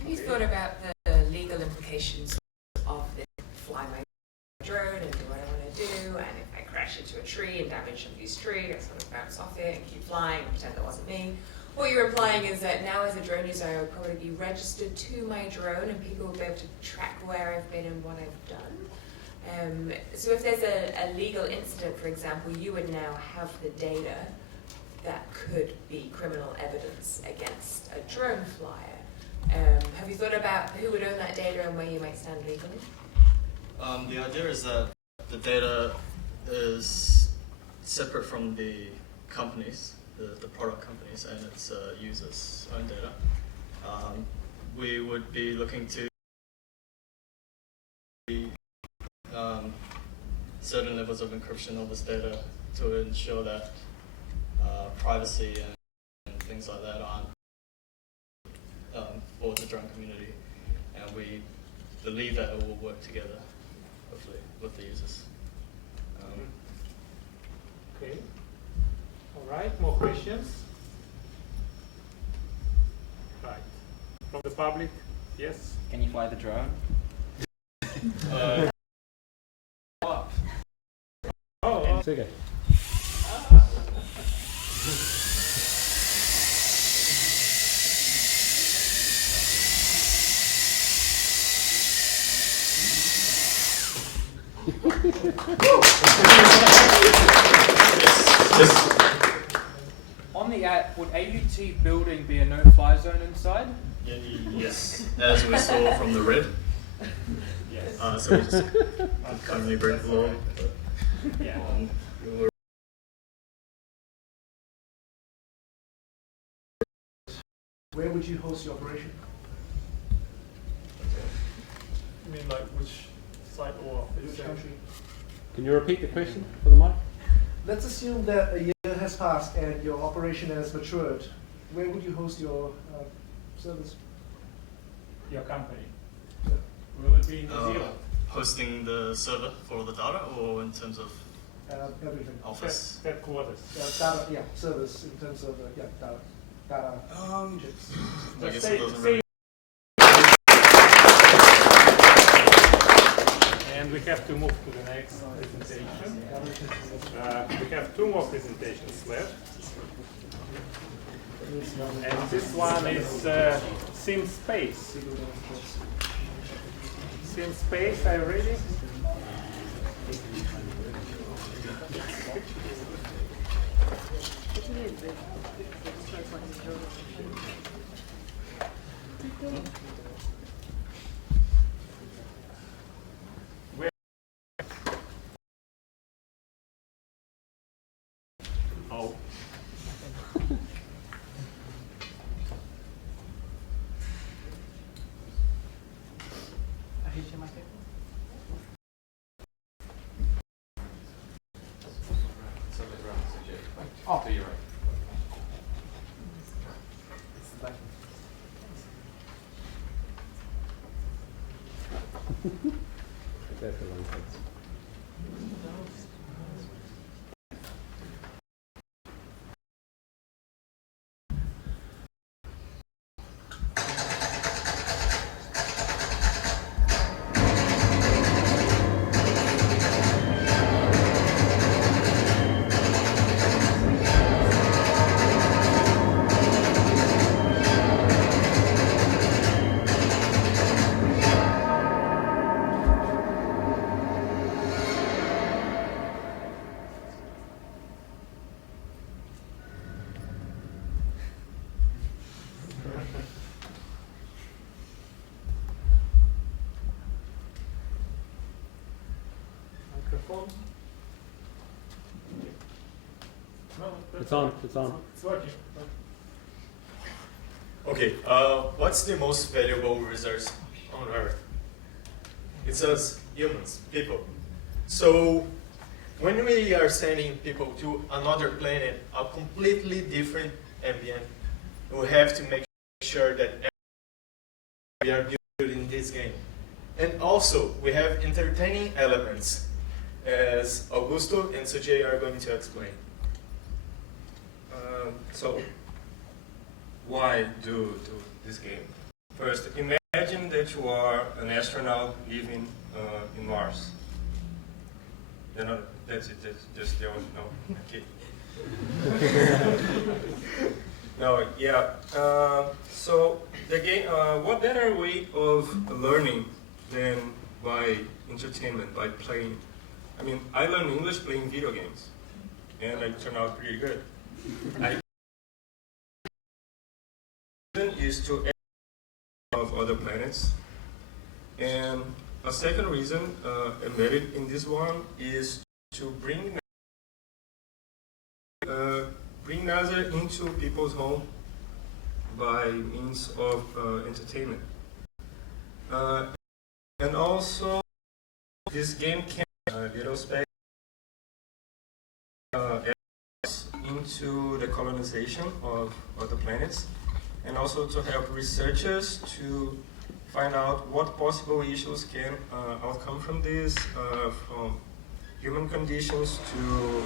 Have you thought about the legal implications of this fly my drone and do what I want to do, and if I crash into a tree and damage somebody's tree, I sort of bounce off it and keep flying and pretend that wasn't me? What you're implying is that now as a drone user I would probably be registered to my drone and people will be able to track where I've been and what I've done. So if there's a legal incident, for example, you would now have the data that could be criminal evidence against a drone flyer. Have you thought about who would own that data and where you might stand legally? The idea is that the data is separate from the companies, the product companies, and its users' own data. We would be looking to certain levels of encryption of this data to ensure that privacy and things like that aren't for the drone community, and we believe that it will work together, hopefully, with the users. Okay. All right, more questions? Right. From the public, yes? Can you fly the drone? It's okay. On the app, would AUT building be a no-fly zone inside? Yes, as we saw from the red. Yes. So we just currently break the law. Yeah. Where would you host your operation? You mean like which site or Which country? Can you repeat the question for the mic? Let's assume that a year has passed and your operation has matured. Where would you host your service? Your company. Will it be in New Zealand? Hosting the server for the data, or in terms of Everything. office? Headquarters. Data, yeah, service in terms of data. Egypt. I guess it doesn't really. And we have to move to the next presentation. We have two more presentations left. And this one is Sim Space. Sim Space, are you ready? Oh. Oh, you're right. That's a long text. Microphone. No, It's on. It's on. It's working. Okay, what's the most valuable resource on Earth? It's us, humans, people. So when we are sending people to another planet, a completely different ambient, we have to make sure that we are building this game. And also, we have entertaining elements, as Augusto and Sujay are going to explain. So, why do this game? First, imagine that you are an astronaut living in Mars. That's it. That's just the only. No, okay. No, yeah. So the game. What better way of learning than by entertainment, by playing? I mean, I learned English playing video games, and I turned out pretty good. Is to of other planets, and a second reason embedded in this one is to bring NASA into people's home by means of entertainment, and also this game can little space into the colonization of other planets, and also to help researchers to find out what possible issues can outcome from this, from human conditions to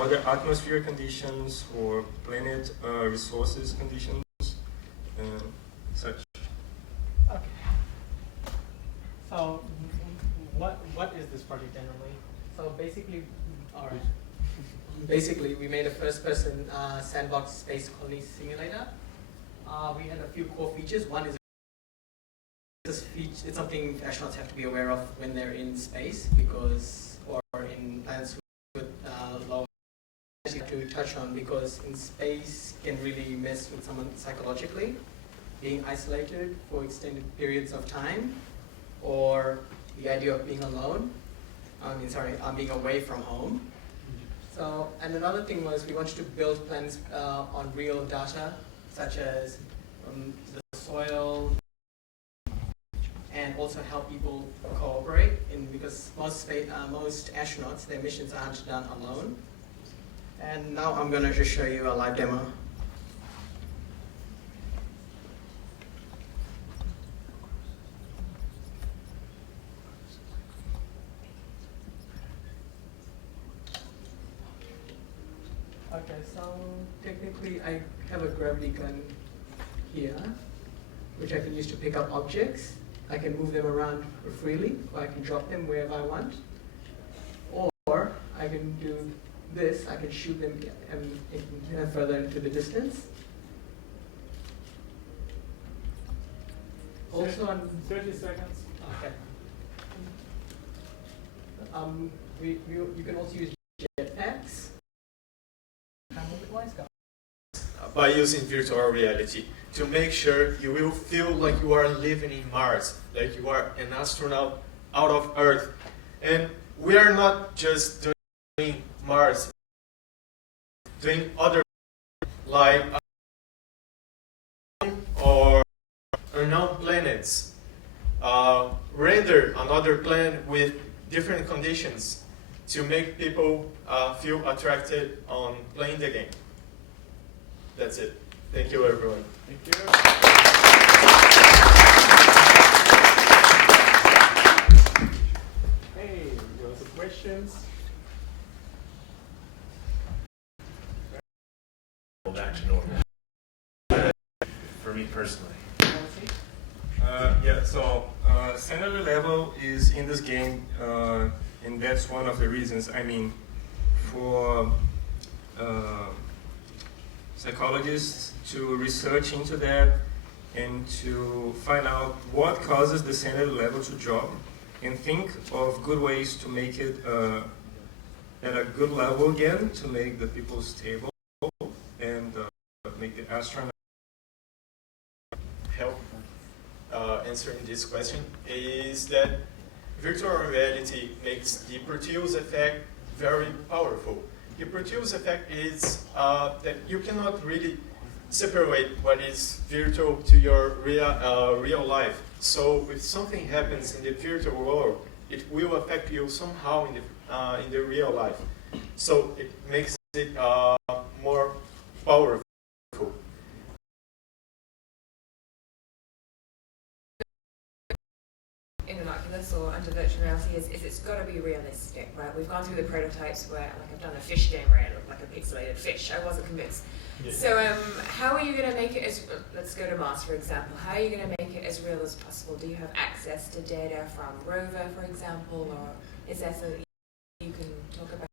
other atmosphere conditions or planet resources conditions and such. Okay. So, what is this project generally? So basically, all right. Basically, we made a first-person sandbox space colony simulator. We had a few core features. One is this feature. It's something astronauts have to be aware of when they're in space, because, or in planets with low to touch on, because in space can really mess with someone psychologically, being isolated for extended periods of time, or the idea of being alone. Being away from home. So, and another thing was we wanted to build plans on real data, such as the soil, and also help people cooperate. Because most astronauts, their missions aren't done alone. And now I'm going to just show you a live demo. Okay, so technically I have a gravity gun here, which I can use to pick up objects. I can move them around freely, or I can drop them wherever I want. Or I can do this, I can shoot them further into the distance. Also on 30 seconds. Okay. You can also use jetpacks. By using virtual reality to make sure you will feel like you are living in Mars, like you are an astronaut out of Earth. And we are not just doing Mars, doing other like or unknown planets. Render another planet with different conditions to make people feel attracted on playing the game. That's it. Thank you, everyone. Thank you. Hey, lots of questions. Back to normal. For me personally. Yeah, so senator level is in this game, and that's one of the reasons. I mean, for psychologists to research into that and to find out what causes the senator level to drop and think of good ways to make it at a good level again, to make the people stable and make the astronaut help answering this question is that virtual reality makes the Proteus effect very powerful. The Proteus effect is that you cannot really separate what is virtual to your real life. So if something happens in the virtual world, it will affect you somehow in the real life. So it makes it more powerful. in an Oculus or under virtual reality is it's got to be realistic, right? We've gone through the prototypes where, like, I've done a fish game where it looked like a pixelated fish. I wasn't convinced. Yeah. So how are you going to make it as, let's go to Mars, for example. How are you going to make it as real as possible? Do you have access to data from rover, for example, or is that something you can talk about?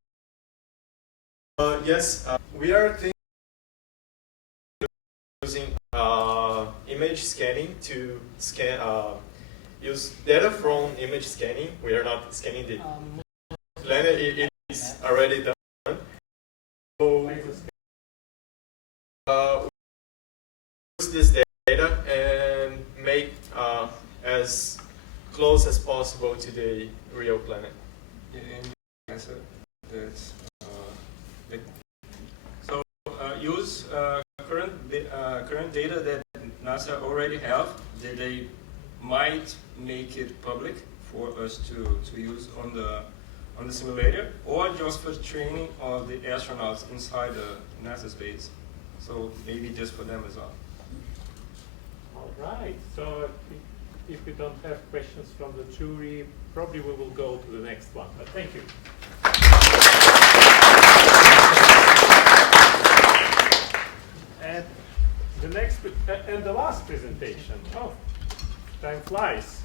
Yes, we are using image scanning to scan, use data from image scanning. We are not scanning the planet, it is already done. So, use this data and make as close as possible to the real planet. Yeah, and you answer that. So use current data that NASA already have, that they might make it public for us to use on the simulator, or just for training of the astronauts inside the NASA space. So maybe just for them as well. All right. So if we don't have questions from the jury, probably we will go to the next one. But thank you. And the next and the last presentation. Oh, time flies.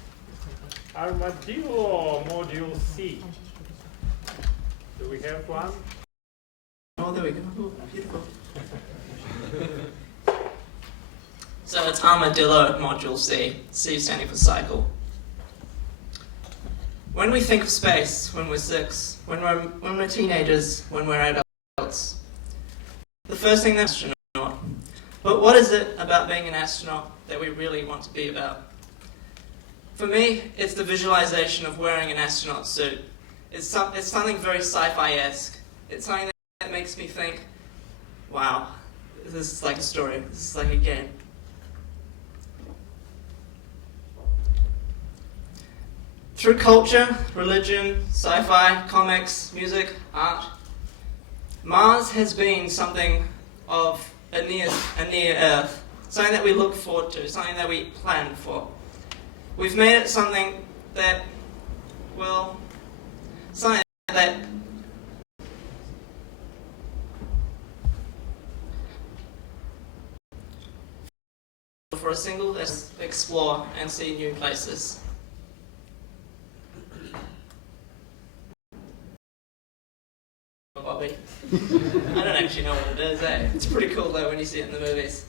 Armadillo Module C. Do we have one? Oh, there we go. Oh, beautiful. So it's Armadillo Module C, C standing for cycle. When we think of space, when we're 6, when we're teenagers, when we're adults, the first thing that's an astronaut. But what is it about being an astronaut that we really want to be about? For me, it's the visualization of wearing an astronaut suit. It's something very sci-fi-esque. It's something that makes me think, wow, this is like a story, this is like a game. Through culture, religion, sci-fi, comics, music, art, Mars has been something of a near Earth, something that we look forward to, something that we plan for. We've made it something that, well, something that for a single explore and see new places. Bobby. I don't actually know what it is, eh? It's pretty cool though when you see it in the movies.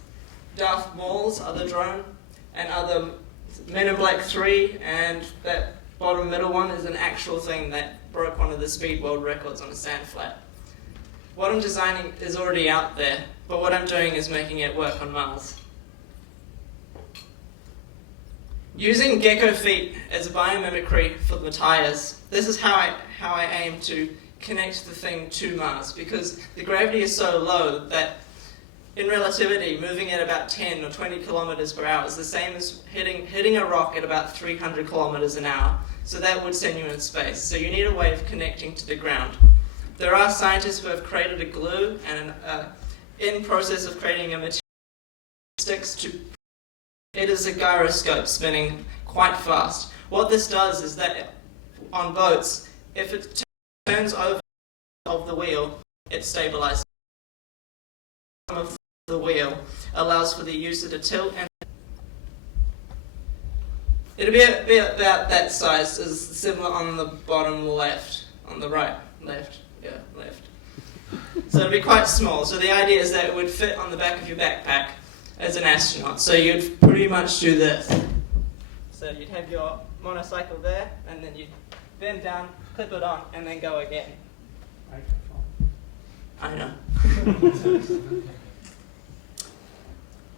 Darth Maul's other drone, and other Men in Black 3, and that bottom middle one is an actual thing that broke one of the speed world records on a sand flat. What I'm designing is already out there, but what I'm doing is making it work on Mars. Using gecko feet as a biomimicry for the tires, this is how I aim to connect the thing to Mars, because the gravity is so low that in relativity, moving at about 10 or 20 kilometers per hour is the same as hitting a rock at about 300 kilometers an hour. So that would send you in space. So you need a way of connecting to the ground. There are scientists who have created a glue and in process of creating a material sticks to. It is a gyroscope spinning quite fast. What this does is that on boats, if it turns over of the wheel, it stabilizes. Of the wheel allows for the user to tilt, and it'll be about that size, is similar on the bottom left, on the right, left, yeah, left. So it'll be quite small. So the idea is that it would fit on the back of your backpack as an astronaut. So you'd pretty much do this. So you'd have your motorcycle there, and then you'd bend down, clip it on, and then go again. I know.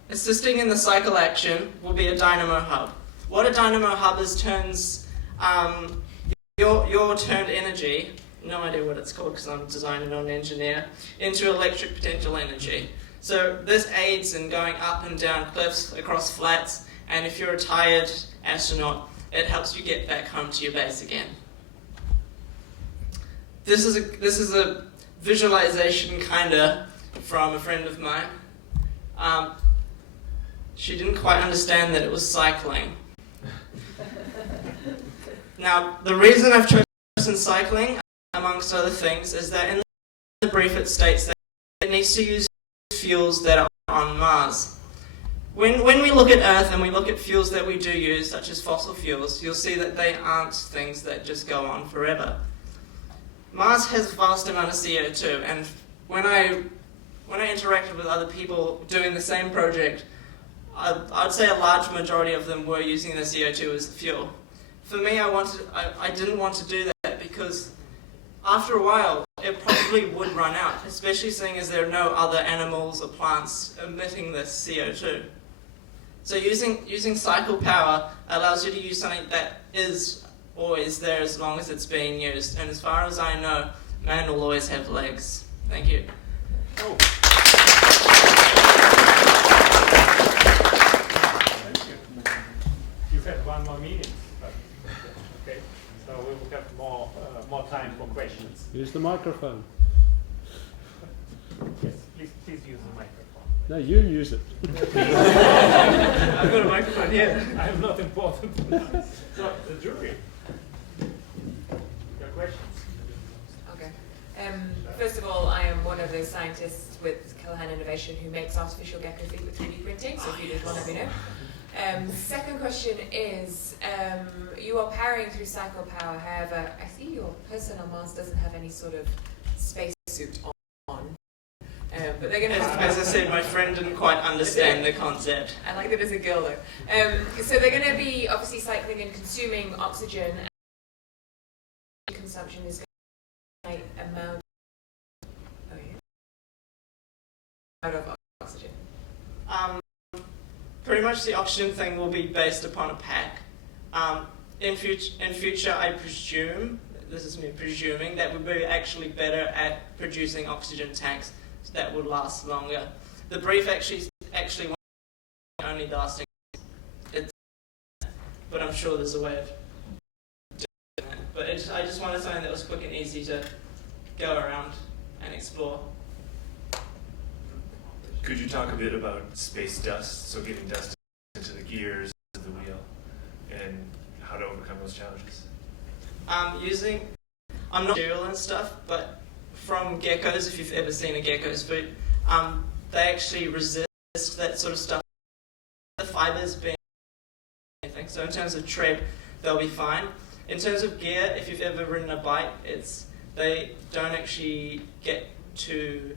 Assisting in the cycle action will be a dynamo hub. What a dynamo hub is turns your turned energy, no idea what it's called because I'm a designer, not an engineer, into electric potential energy. So this aids in going up and down cliffs, across flats, and if you're a tired astronaut, it helps you get back home to your base again. This is a visualization kinda from a friend of mine. She didn't quite understand that it was cycling. Now, the reason I've chosen cycling, amongst other things, is that in the brief it states that it needs to use fuels that are on Mars. When we look at Earth and we look at fuels that we do use, such as fossil fuels, you'll see that they aren't things that just go on forever. Mars has a vast amount of CO2, and when I interacted with other people doing the same project, I'd say a large majority of them were using the CO2 as fuel. For me, I didn't want to do that because after a while, it probably would run out, especially seeing as there are no other animals or plants emitting this CO2. So using cycle power allows you to use something that is always there as long as it's being used. And as far as I know, man will always have legs. Thank you. Oh. You have 1 more minute. Okay, so we will have more time for questions. Use the microphone. Yes, please use the microphone. No, you use it. I've got a microphone here. I am not important. So, the jury. Your questions? Okay. First of all, I am one of those scientists with Callahan Innovation who makes artificial gecko feet with 3D printing, so if you did want to let me know. Second question is, you are powering through cycle power, however, I see your person on Mars doesn't have any sort of spacesuit on. But they're going to have As I said, my friend didn't quite understand the concept. I like that as a girl though. So they're going to be obviously cycling and consuming oxygen. Consumption is going to amount of oxygen. Pretty much the oxygen thing will be based upon a pack. In future, I presume, this is me presuming, that we'll be actually better at producing oxygen tanks that would last longer. The brief actually only lasting, but I'm sure there's a way of doing that. But I just wanted something that was quick and easy to go around and explore. Could you talk a bit about space dust, so getting dust into the gears of the wheel, and how to overcome those challenges? I'm not material and stuff, but from geckos, if you've ever seen a gecko's foot, they actually resist that sort of stuff. The fibers being anything, so in terms of tread, they'll be fine. In terms of gear, if you've ever ridden a bike, they don't actually get too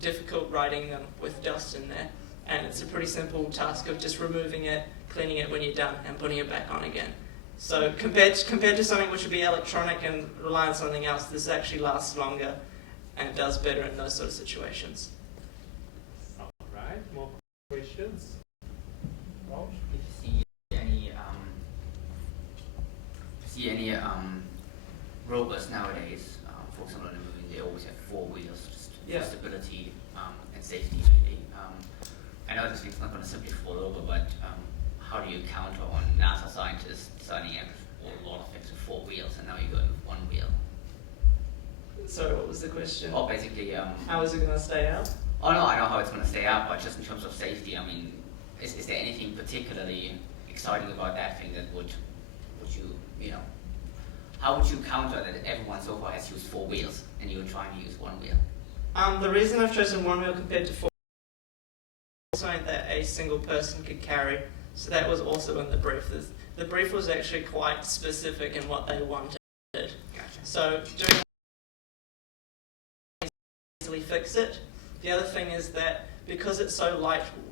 difficult riding them with dust in there, and it's a pretty simple task of just removing it, cleaning it when you're done, and putting it back on again. So compared to something which would be electronic and rely on something else, this actually lasts longer and does better in those sort of situations. All right, more questions? Rolf? If you see any robots nowadays, for example, in the movie, they always have 4 wheels, just for stability and safety mainly. I know this thing's not going to simply fall over, but how do you counter on NASA scientists designing a lot of things with 4 wheels, and now you're going with 1 wheel? So what was the question? Well, basically, how is it going to stay out? Oh no, I know how it's going to stay out, but just in terms of safety, I mean, is there anything particularly exciting about that thing that would you know, how would you counter that everyone so far has used 4 wheels and you're trying to use 1 wheel? The reason I've chosen 1 wheel compared to 4 is something that a single person could carry. So that was also in the brief. The brief was actually quite specific in what they wanted. Gotcha. So doing easily fix it. The other thing is that because it's so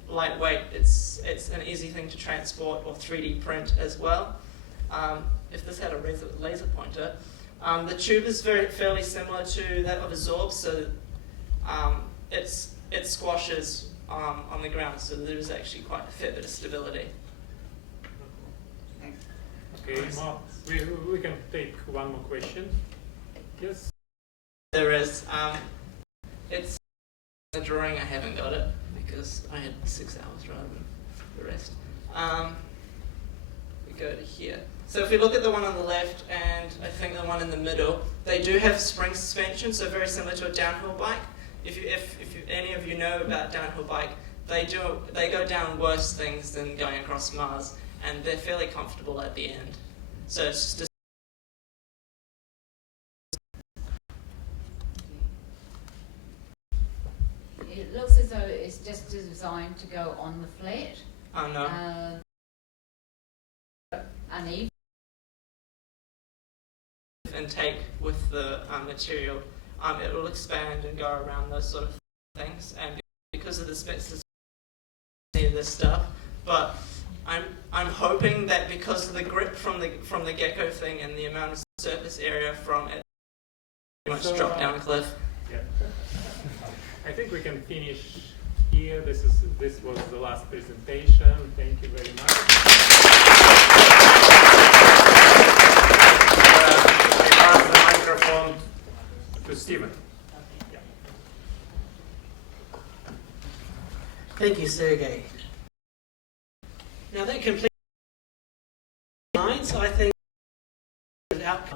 lightweight, it's an easy thing to transport or 3D print as well. If this had a laser pointer, the tube is fairly similar to that of a Zorb, so it squashes on the ground, so there's actually quite a fair bit of stability. Okay, we can take 1 more question. Yes? There is. It's the drawing, I haven't got it because I had 6 hours rather than the rest. We go to here. So if we look at the one on the left and I think the one in the middle, they do have spring suspension, so very similar to a downhill bike. If any of you know about downhill bike, they go down worse things than going across Mars, and they're fairly comfortable at the end. So it's just It looks as though it's just designed to go on the flat. oh no. Uneven. Intake with the material, it will expand and go around those sort of things, and because of the specificity of this stuff, but I'm hoping that because of the grip from the gecko thing and the amount of surface area from it, pretty much drop down a cliff. Yeah. I think we can finish here. This was the last presentation. Thank you very much. I pass the microphone to Stephen. Yeah. Thank you, Sergey. Now that completes so I think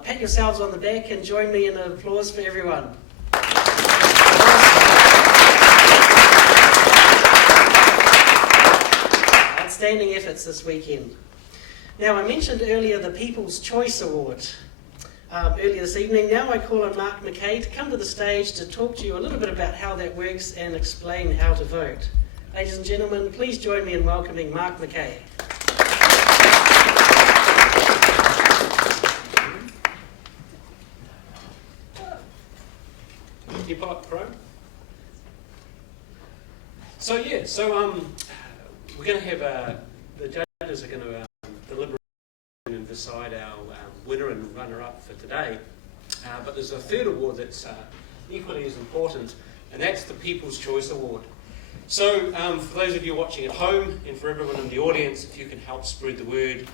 pat yourselves on the back and join me in an applause for everyone. Outstanding efforts this weekend. Now I mentioned earlier the People's Choice Award earlier this evening. Now I call on Mark McKay to come to the stage to talk to you a little bit about how that works and explain how to vote. Ladies and gentlemen, please join me in welcoming Mark McKay. Pro. So we're going to have the judges are going to deliberate and decide our winner and runner-up for today. But there's a third award that's equally as important, and that's the People's Choice Award. So for those of you watching at home and for everyone in the audience, if you can help spread the word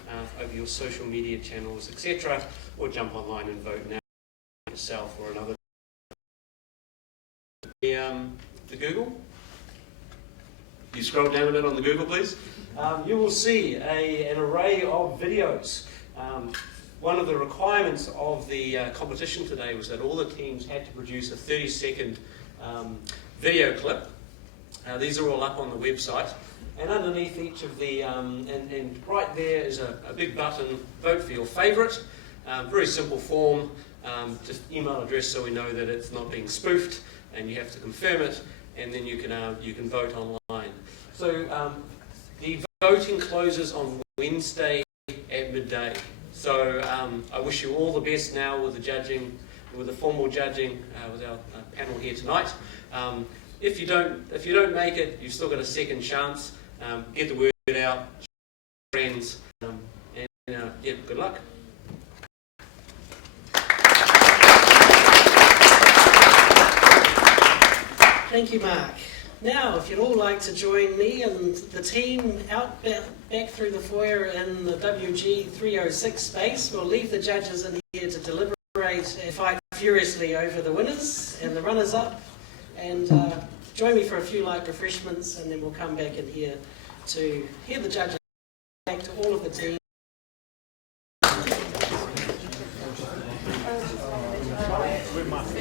over your social media channels, etc., or jump online and vote now yourself or another. The Google. You scroll down a bit on the Google, please. You will see an array of videos. One of the requirements of the competition today was that all the teams had to produce a 30-second video clip. These are all up on the website. And underneath each of the, and right there is a big button, vote for your favourite. Very simple form, just email address so we know that it's not being spoofed, and you have to confirm it, and then you can vote online. So the voting closes on Wednesday at midday. So I wish you all the best now with the judging, with the formal judging with our panel here tonight. If you don't make it, you've still got a second chance. Get the word out, friends, and yeah, good luck. Thank you, Mark. Now, if you'd all like to join me and the team out back through the foyer in the WG 306 space, we'll leave the judges in here to deliberate and fight furiously over the winners and the runners-up, and join me for a few light refreshments, and then we'll come back in here to hear the judges. Back to all of the team. We must.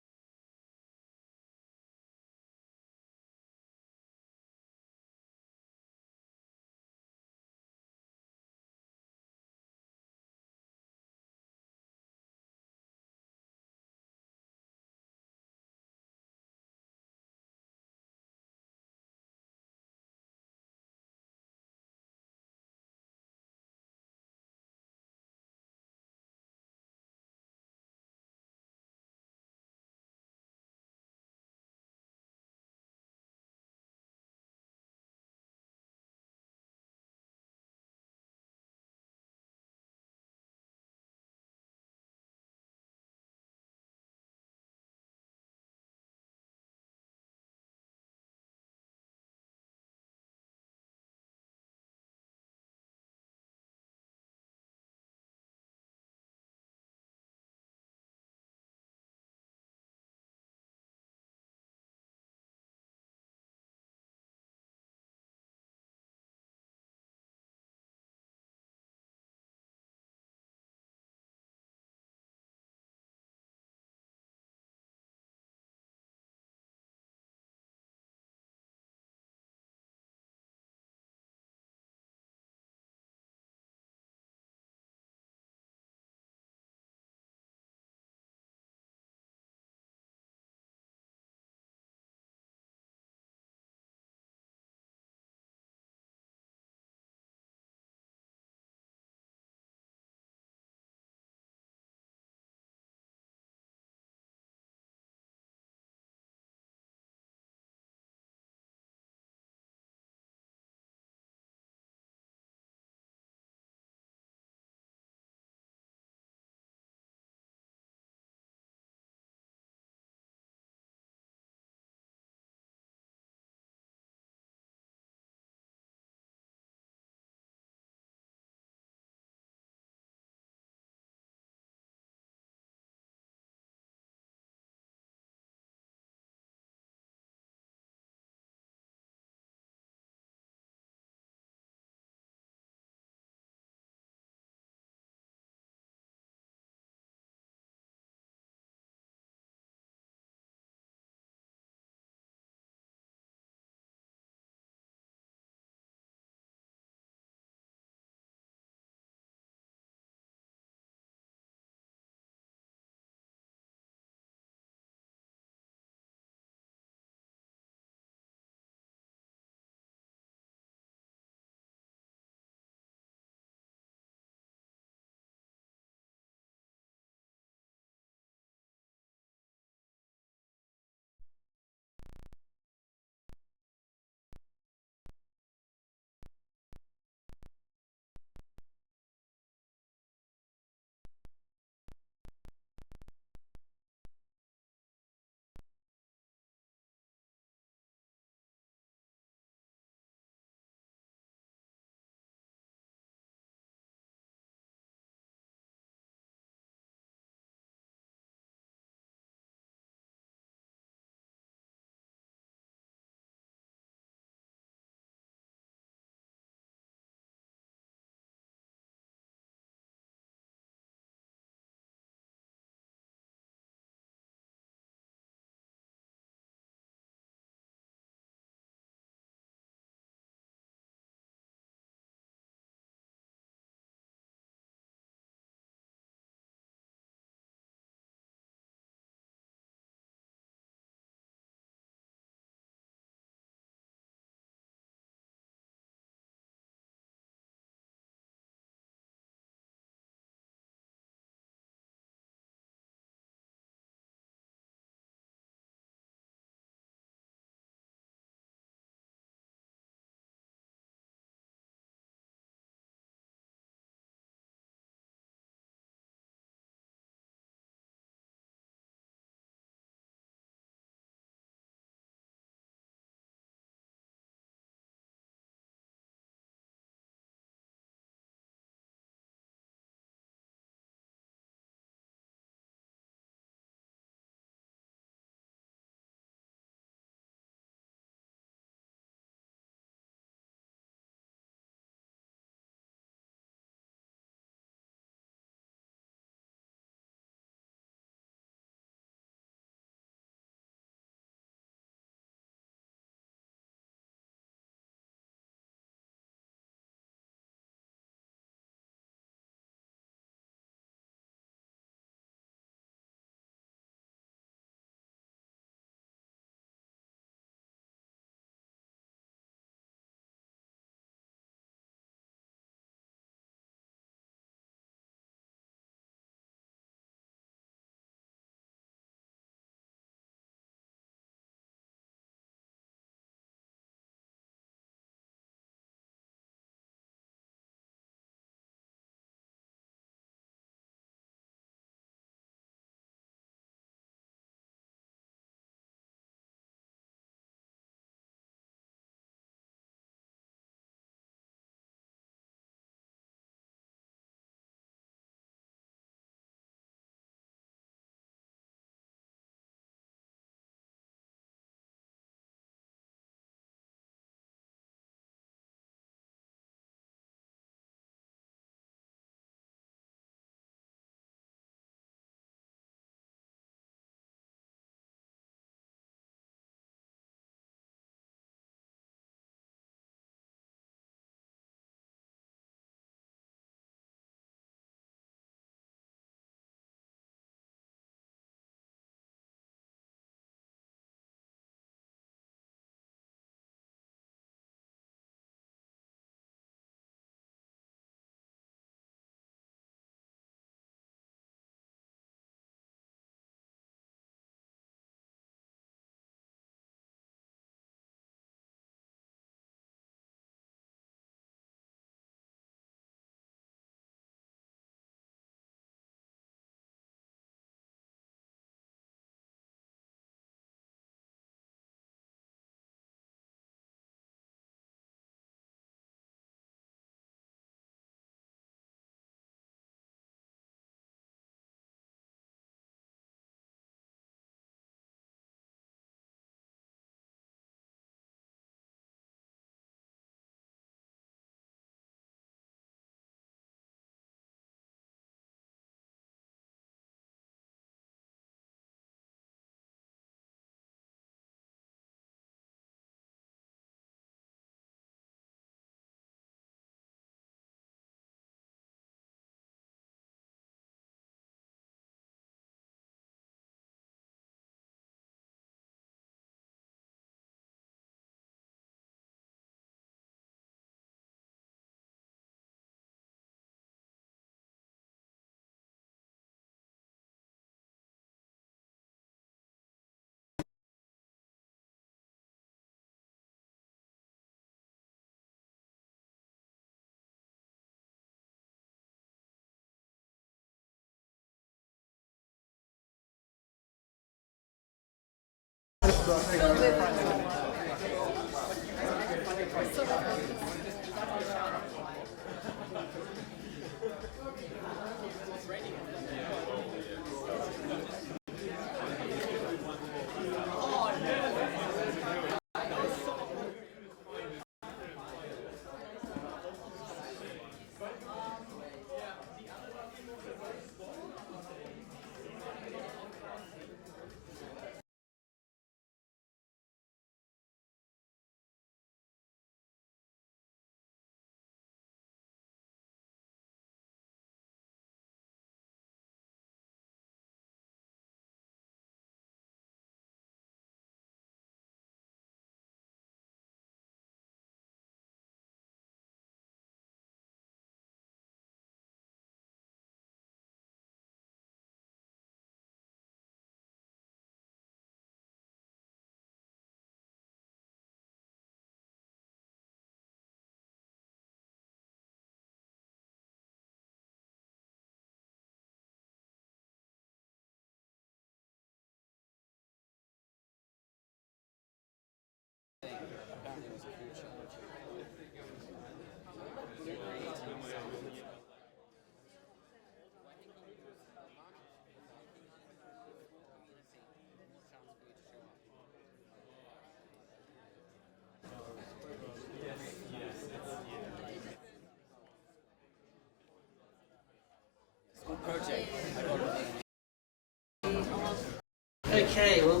Okay, well,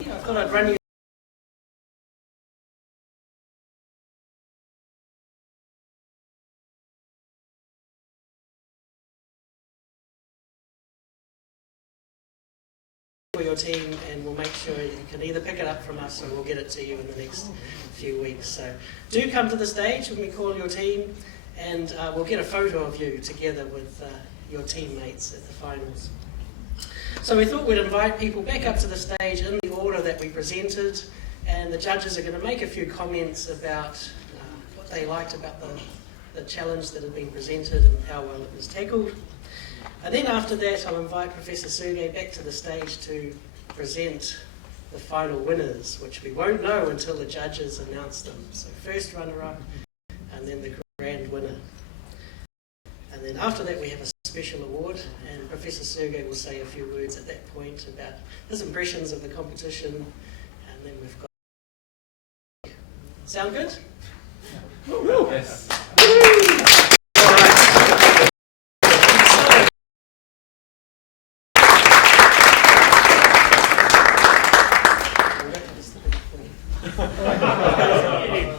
I thought I'd run you for your team, and we'll make sure you can either pick it up from us or we'll get it to you in the next few weeks. So do come to the stage when we call your team, and we'll get a photo of you together with your teammates at the finals. So we thought we'd invite people back up to the stage in the order that we presented, and the judges are going to make a few comments about what they liked about the challenge that had been presented and how well it was tackled. And then after that, I'll invite Professor Suge back to the stage to present the final winners, which we won't know until the judges announce them. So first runner-up, and then the grand winner. And then after that, we have a special award, and Professor Suge will say a few words at that point about his impressions of the competition, and then we've got... Sound good? Yes.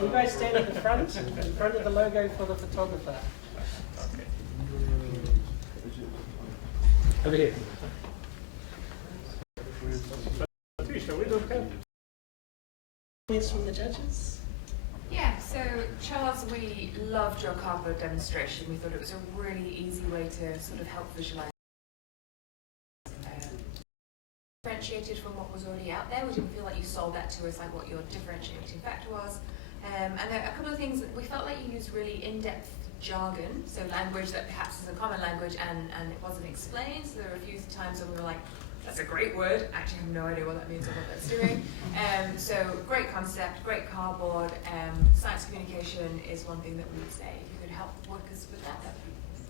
You guys stand at the front, in front of the logo for the photographer. Over here. Patricia, we don't have comments from the judges? Yeah, so Charles, we loved your cardboard demonstration. We thought it was a really easy way to sort of help visualize. Differentiated from what was already out there. We didn't feel like you sold that to us, like what your differentiating factor was. And there are a couple of things that we felt like you used really in-depth jargon, so language that perhaps is a common language and it wasn't explained. So there were a few times when we were like, that's a great word, actually I have no idea what that means or what that's doing. So great concept, great cardboard. Science communication is one thing that we would say. If you could help work us with that, that'd be awesome.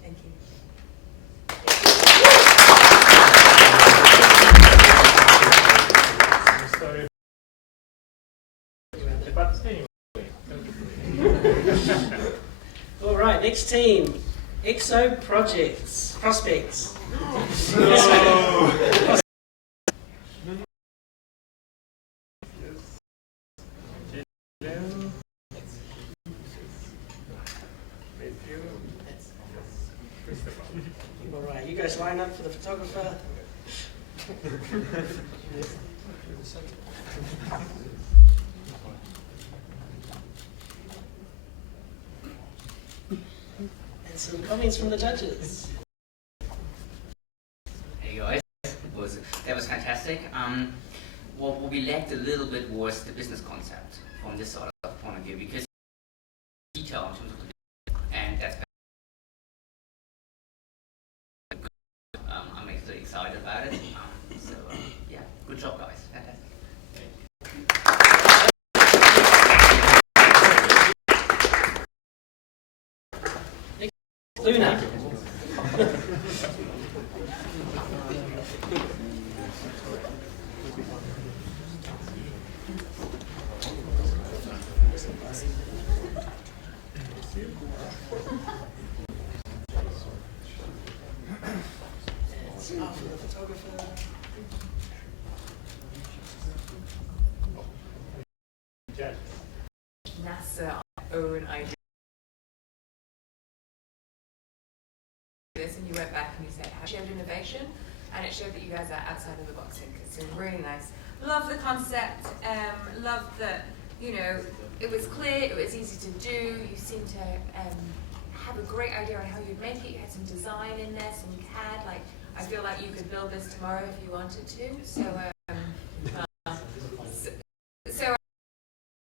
Thank you. Sorry. But anyway. All right, next team, EXO Prospects. All right, you guys line up for the photographer. And some comments from the judges. Hey guys, that was fantastic. What we lacked a little bit was the business concept from this sort of point of view, because detail in terms of the and that's I'm actually excited about it. Yeah, good job guys, fantastic. Luna. NASA own idea. This, and you went back and you said, "Have shared innovation?" And it showed that you guys are outside of the box thinkers. So really nice. Love the concept. Love that, you know, it was clear, it was easy to do. You seem to have a great idea on how you'd make it. You had some design in there, some CAD. Like, I feel like you could build this tomorrow if you wanted to. So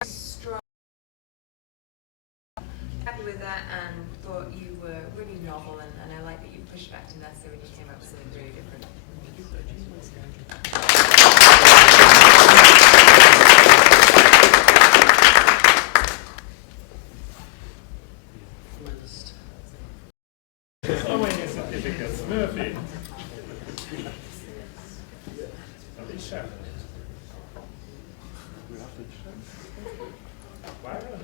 strong. Happy with that, and thought you were really novel, and I like that you pushed back to NASA when you came up with something really different. So many certificates. Murphy. Alicia. Byron.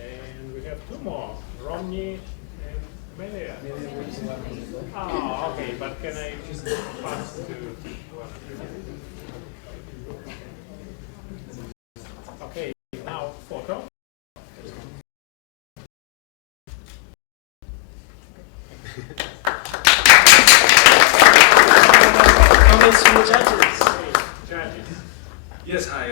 And we have two more, Romney and Melia. Oh, okay, but can I just pass to one of you? Okay, now photo. Comments from the judges. Yes, hi,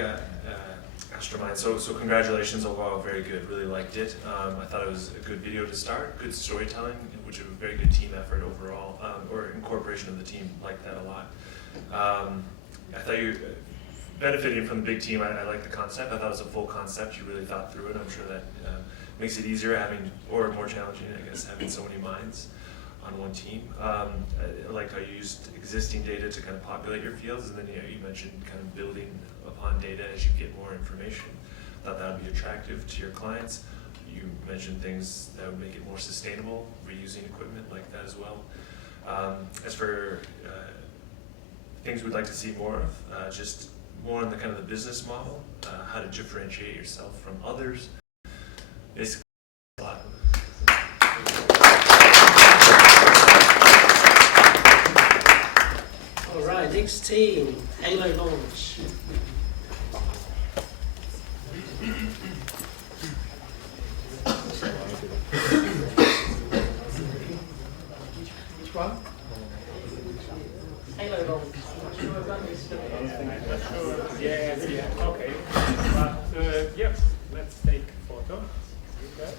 Astromind. So congratulations overall, very good. Really liked it. I thought it was a good video to start, good storytelling, which is a very good team effort overall, or incorporation of the team. Liked that a lot. I thought you benefiting from the big team. I like the concept. I thought it was a full concept. You really thought through it. I'm sure that makes it easier having, or more challenging, I guess, having so many minds on one team. I like how you used existing data to kind of populate your fields, and then you mentioned kind of building upon data as you get more information. Thought that would be attractive to your clients. You mentioned things that would make it more sustainable, reusing equipment like that as well. As for things we'd like to see more of, just more on the kind of the business model, how to differentiate yourself from others. Basically, a lot. All right, next team, Halo launch. Which one? Halo launch. Yes, yeah, okay. But, yep, let's take a photo. Okay.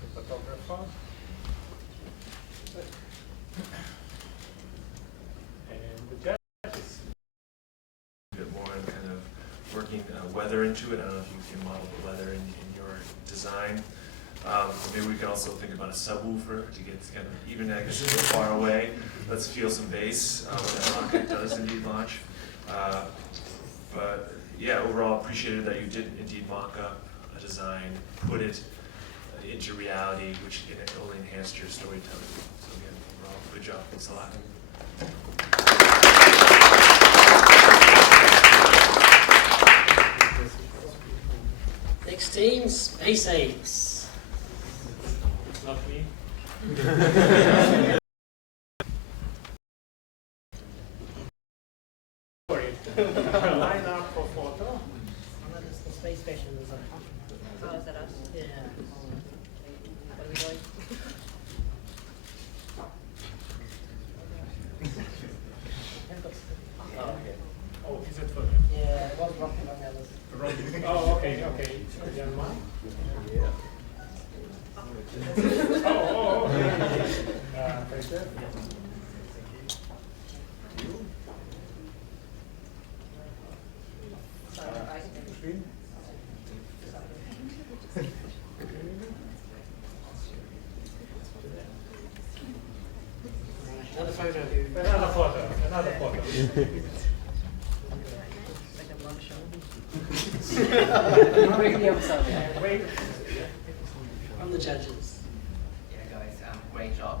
The photographer. And the judges. A bit more and kind of working weather into it. I don't know if you can model the weather in your design. Maybe we can also think about a subwoofer to get kind of, even I guess far away, let's feel some bass when that rocket does indeed launch. But yeah, overall appreciated that you did indeed mock up a design, put it into reality, which only enhanced your storytelling. So again, overall, good job. Thanks a lot. Next team, SpaceApps. Not me. Line up for photo. That is the space station design. Oh, is that us? Yeah. What are we doing? Oh, is it for Yeah, it was rocket on the others. Oh, okay, okay. Young man? Yeah. Oh, okay. Thank you. Another photo. Another photo. Another photo. From the judges. Yeah, guys, great job.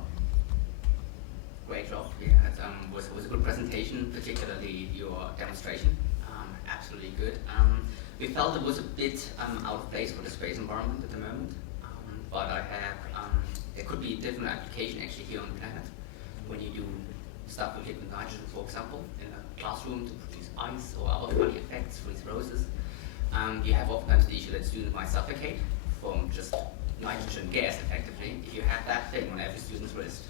Great job. Yeah, it was a good presentation, particularly your demonstration. Absolutely good. We felt it was a bit out of place for the space environment at the moment, but I have there could be a different application actually here on the planet when you do stuff with liquid nitrogen, for example, in a classroom to produce ice or other funny effects, freeze roses. You have oftentimes the issue that students might suffocate from just nitrogen gas, effectively. If you have that thing on every student's wrist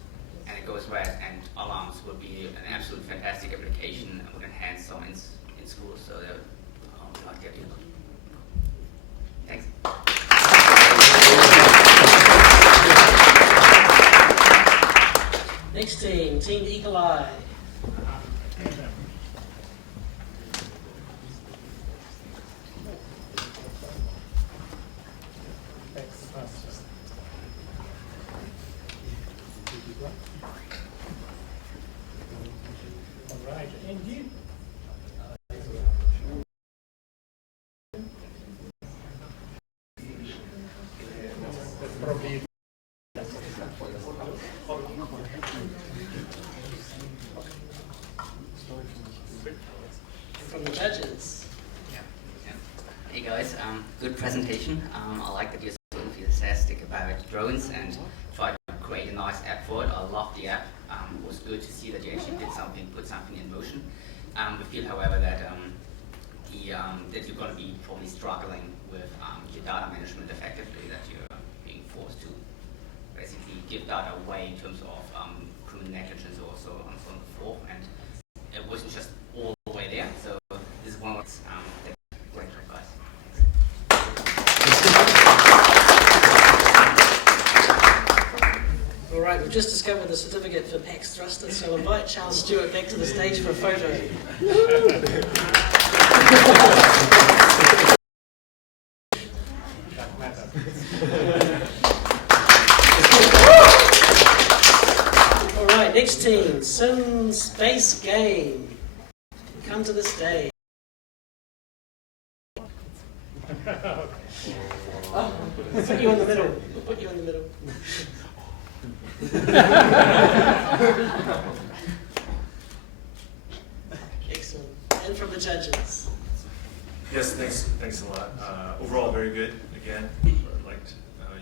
and it goes red, and alarms would be an absolute fantastic application and would enhance science in schools. So I like the idea. Thanks. Next team, Team Eagle Eye. Alright, indeed. That's probably From the judges. Hey guys, good presentation. I like that you're so enthusiastic about drones and try to create a nice app for it. I love the app. It was good to see that you actually did something, put something in motion. We feel, however, that that you're going to be probably struggling with your data management effectively, that you're being forced to basically give data away in terms of criminal negligence or so on and so forth. And it wasn't just all the way there. So this is one of the great job, guys. All right, we've just discovered the certificate for PAX thrusters, so I'll invite Charles Stewart back to the stage for a photo. All right, next team, Sim Space Game. Come to the stage. Oh, we'll put you in the middle. We'll put you in the middle. Excellent. And from the judges. Yes, thanks a lot. Overall, very good. Again, I liked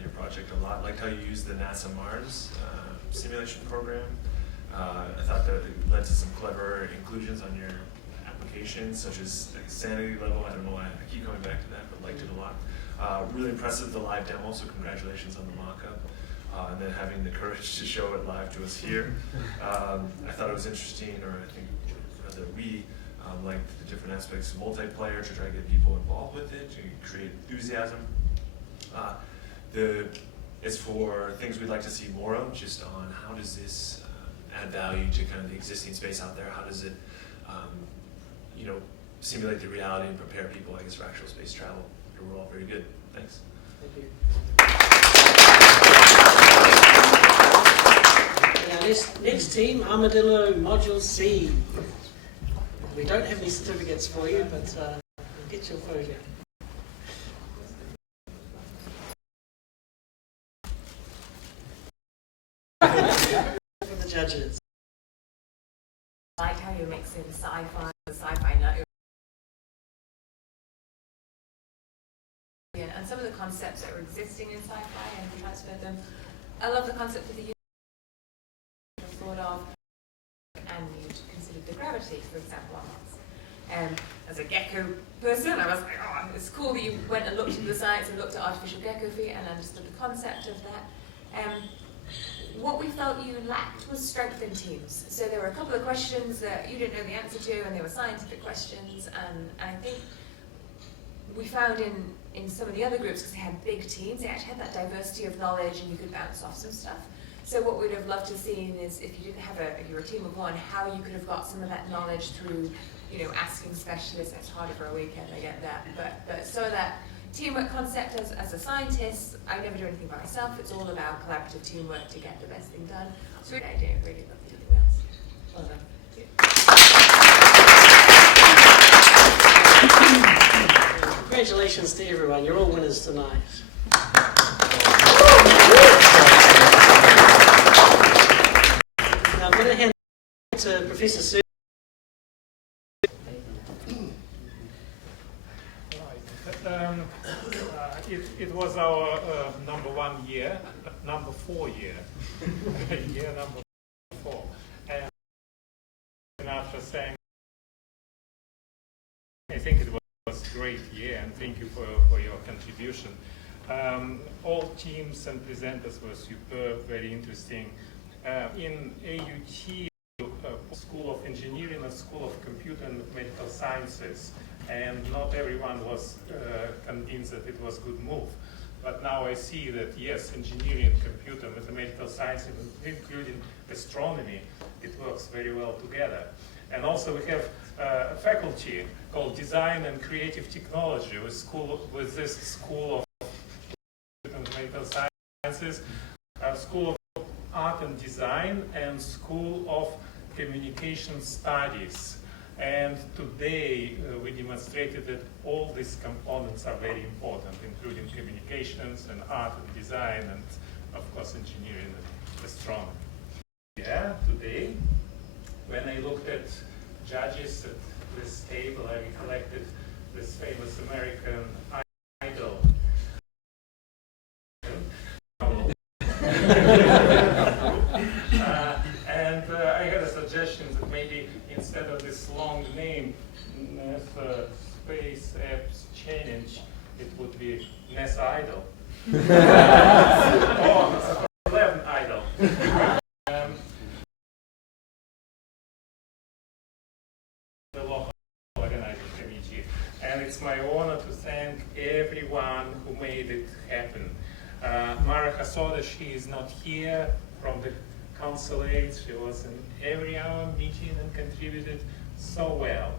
your project a lot. Liked how you used the NASA Mars simulation program. I thought that it led to some clever inclusions on your applications, such as sanity level. I don't know why I keep coming back to that, but liked it a lot. Really impressive, the live demo, so congratulations on the mock-up. And then having the courage to show it live to us here. I thought it was interesting, or I think rather we liked the different aspects of multiplayer to try to get people involved with it, to create enthusiasm. As for things we'd like to see more of, just on how does this add value to kind of the existing space out there? How does it, simulate the reality and prepare people, I guess, for actual space travel? We're all very good. Thanks. Thank you. Now, next team, Armadillo Module C. We don't have any certificates for you, but we'll get your photo. For the judges. I like how you're mixing sci-fi nut. And some of the concepts that were existing in sci-fi and transferred them. I love the concept of the thought of, and you considered the gravity, for example, on Mars. As a gecko person, I was like, oh, it's cool that you went and looked into the science and looked at artificial gecko feet and understood the concept of that. What we felt you lacked was strength in teams. So there were a couple of questions that you didn't know the answer to, and they were scientific questions, and I think we found in some of the other groups, because they had big teams, they actually had that diversity of knowledge and you could bounce off some stuff. So what we'd have loved to see is, if you didn't have if you were a team of one, how you could have got some of that knowledge through, asking specialists. It's harder for a weekend, I get that. But so that teamwork concept as a scientist, I never do anything by myself. It's all about collaborative teamwork to get the best thing done. So I didn't really love anything else. Congratulations to everyone. You're all winners tonight. Now I'm going to hand it to Professor Sue. It was our number 4 year, year number 4. And after saying, I think it was a great year, and thank you for your contribution. All teams and presenters were superb, very interesting. In AUT, School of Engineering and School of Computer and Mathematical Sciences, and not everyone was convinced that it was a good move. But now I see that yes, engineering, computer, mathematical science, including astronomy, it works very well together. And also we have a faculty called Design and Creative Technology with this School of Mathematical Sciences, School of Art and Design, and School of Communication Studies. And today we demonstrated that all these components are very important, including communications and art and design and, of course, engineering and astronomy. Yeah, today, when I looked at judges at this table, I recollected this famous American Idol. And I had a suggestion that maybe instead of this long name, NASA SpaceApps Challenge, it would be NASA Idol. Or 11 Idol. The local organizing committee. And it's my honor to thank everyone who made it happen. Mara Hasoda, she is not here from the consulate. She was in every hour meeting and contributed so well.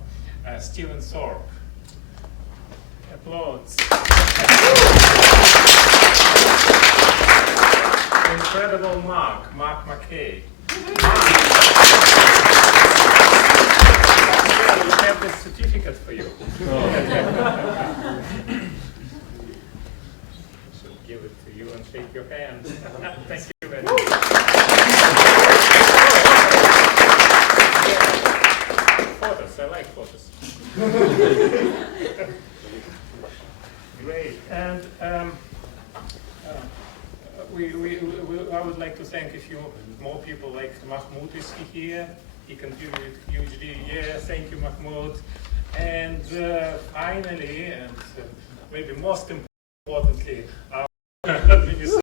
Stephen Thorpe. Applause. Incredible Mark McKay. We have this certificate for you. Should give it to you and shake your hand. Thank you very much. Photos, I like photos. Great. And I would like to thank a few more people, like Mahmoud is here. He contributed hugely. Yeah, thank you, Mahmoud. And finally, and maybe most importantly, our administration.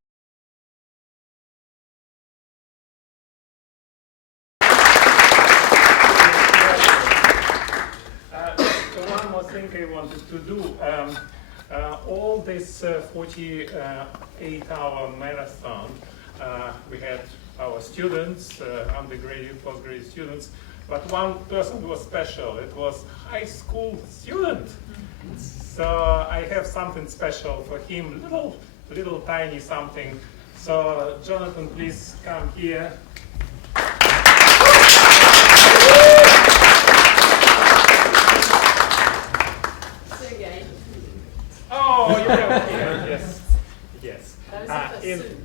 One more thing I wanted to do. All this 48-hour marathon, we had our students, undergraduate, postgraduate students, but one person was special. It was high school student. So I have something special for him, little tiny something. So Jonathan, please come here. Oh, you have here, yes. Yes.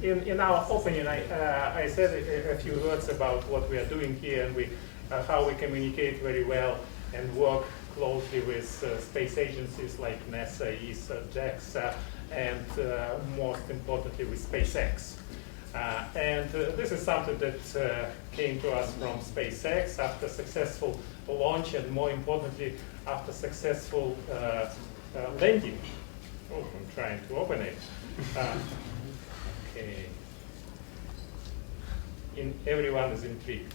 In our opening, I said a few words about what we are doing here and how we communicate very well and work closely with space agencies like NASA, ESA, JAXA, and most importantly with SpaceX. And this is something that came to us from SpaceX after successful launch and, more importantly, after successful landing. Oh, I'm trying to open it. Okay. Everyone is intrigued.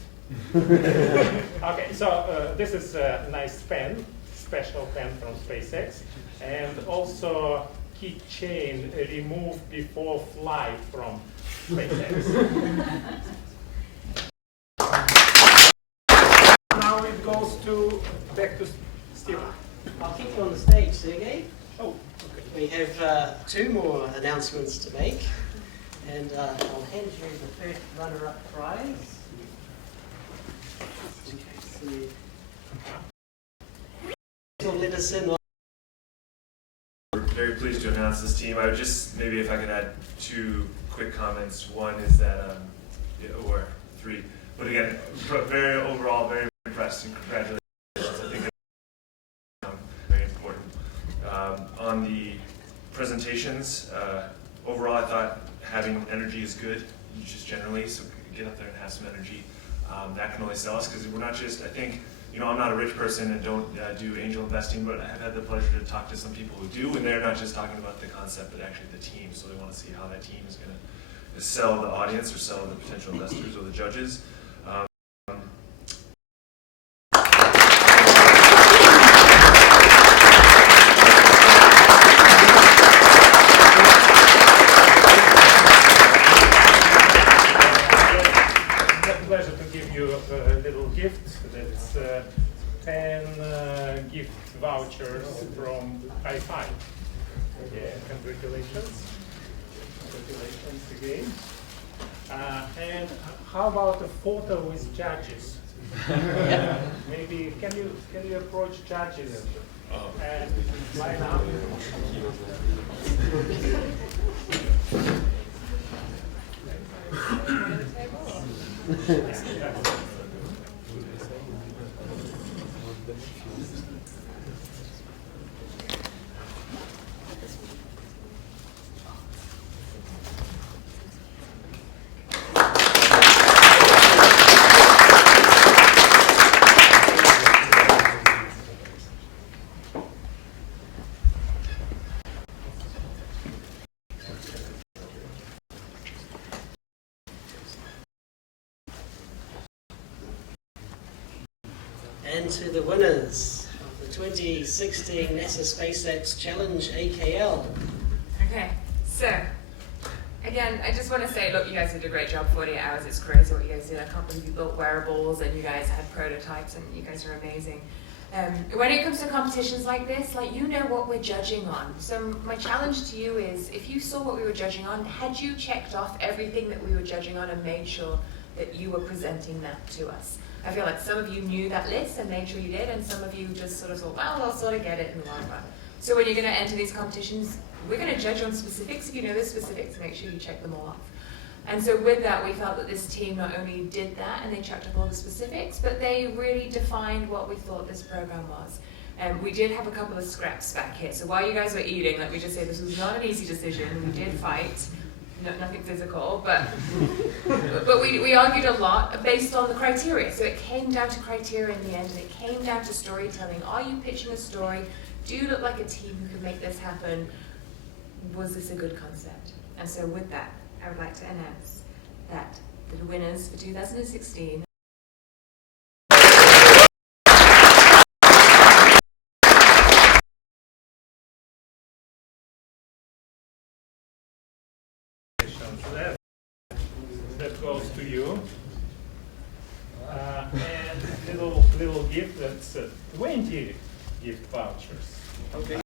Okay, so this is a nice pen, special pen from SpaceX, and also keychain removed before flight from SpaceX. Now it goes back to Stephen. I'll keep you on the stage, Sergey. Oh, okay. We have 2 more announcements to make, and I'll hand you the first runner-up prize. Let us in. We're very pleased to announce this team. I would just, maybe if I could add 2 quick comments. One is that, or 3, but again, very overall, very impressed and congratulations. I think it's very important. On the presentations, overall I thought having energy is good, just generally, so get up there and have some energy. That can only sell us, because we're not just, I think, I'm not a rich person and don't do angel investing, but I've had the pleasure to talk to some people who do, and they're not just talking about the concept, but actually the team. So they want to see how that team is going to sell the audience or sell the potential investors or the judges. Pleasure to give you a little gift. That's 10 gift vouchers from High Five. Yeah, congratulations. Congratulations again. And how about a photo with judges? Maybe can you approach judges and line up? And to the winners of the 2016 NASA SpaceApps Challenge AKL. Okay, so again, I just want to say, look, you guys did a great job. 48 hours, it's crazy what you guys did. I can't believe you built wearables and you guys had prototypes, and you guys are amazing. When it comes to competitions like this, you know what we're judging on. So my challenge to you is, if you saw what we were judging on, had you checked off everything that we were judging on and made sure that you were presenting that to us? I feel like some of you knew that list and made sure you did, and some of you just sort of thought, well, I'll sort of get it in the long run. So when you're going to enter these competitions, we're going to judge on specifics. If you know the specifics, make sure you check them all off. And so with that, we felt that this team not only did that and they checked off all the specifics, but they really defined what we thought this program was. We did have a couple of scraps back here. So while you guys were eating, let me just say this was not an easy decision. We did fight. Nothing physical, but we argued a lot based on the criteria. So it came down to criteria in the end, and it came down to storytelling. Are you pitching a story? Do you look like a team who could make this happen? Was this a good concept? And so with that, I would like to announce that the winners for 2016 that goes to you. And little gift, that's 20 gift vouchers. Okay.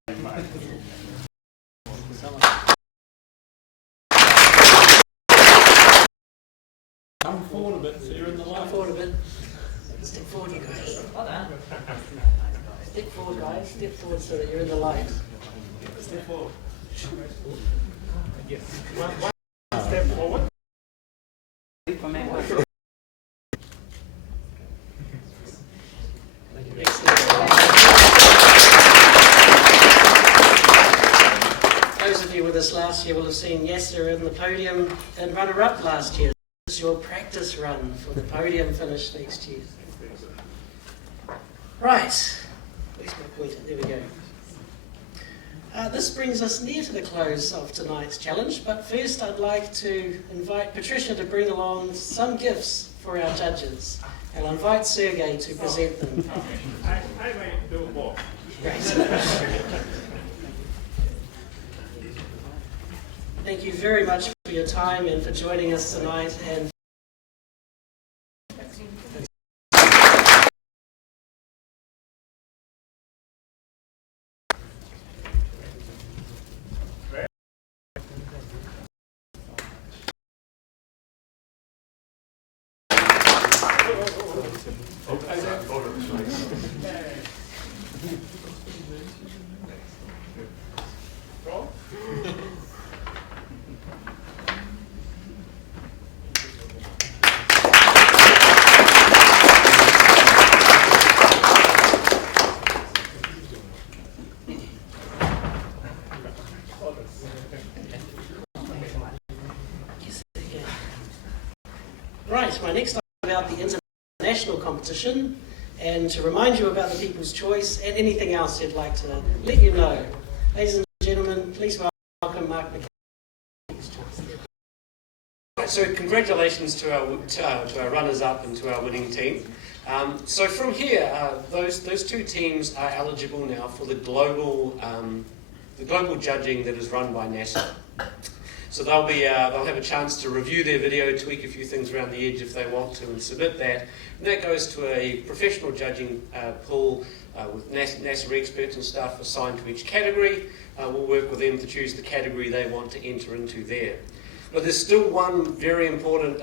Come forward a bit so you're in the light. Come forward a bit. Step forward, you guys. Step forward, guys. Step forward so that you're in the light. Step forward. Yes. One step forward. Those of you with us last year will have seen Yasser in the podium and runner-up last year. This is your practice run for the podium finish next year. Right. Where's my pointer? There we go. This brings us near to the close of tonight's challenge, but first I'd like to invite Patricia to bring along some gifts for our judges. And I'll invite Sergey to present them. I may do both. Great. Thank you very much for your time and for joining us tonight. And Right, my next item is about the international competition, and to remind you about the People's Choice and anything else you'd like to let you know. Ladies and gentlemen, please welcome Mark McKay. Right, so congratulations to our runners-up and to our winning team. So from here, those two teams are eligible now for the global judging that is run by NASA. So they'll have a chance to review their video, tweak a few things around the edge if they want to, and submit that. And that goes to a professional judging pool with NASA experts and stuff assigned to each category. We'll work with them to choose the category they want to enter into there. But there's still one very important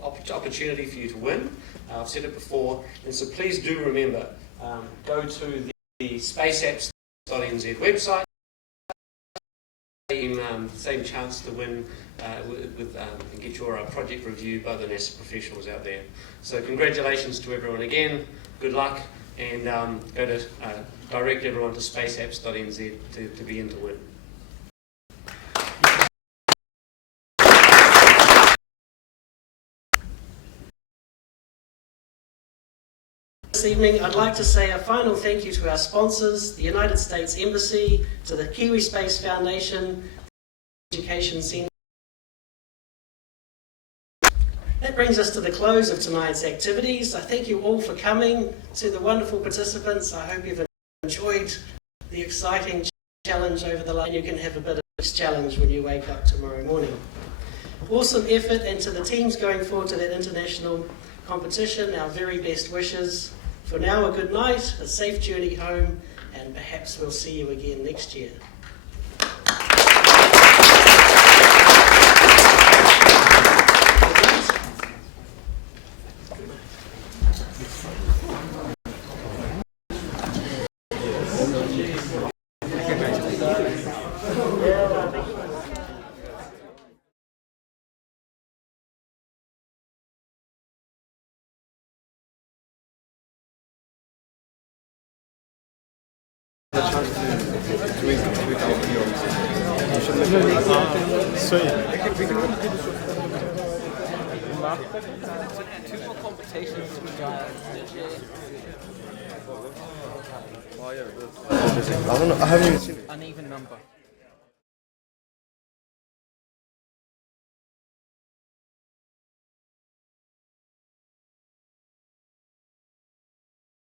opportunity for you to win. I've said it before, and so please do remember, go to the SpaceApps.nz website. Same chance to win and get your project reviewed by the NASA professionals out there. So congratulations to everyone again, good luck, and go to direct everyone to spaceapps.nz to begin to win. This evening, I'd like to say a final thank you to our sponsors, the United States Embassy, to the Kiwi Space Foundation, Education Centre. That brings us to the close of tonight's activities. I thank you all for coming. To the wonderful participants, I hope you've enjoyed the exciting challenge over the line. You can have a bit of this challenge when you wake up tomorrow morning. Awesome effort, and to the teams going forward to that international competition, our very best wishes. For now, a good night, a safe journey home, and perhaps we'll see you again next year. Two more competitions to I don't know. I haven't even seen it. Uneven number.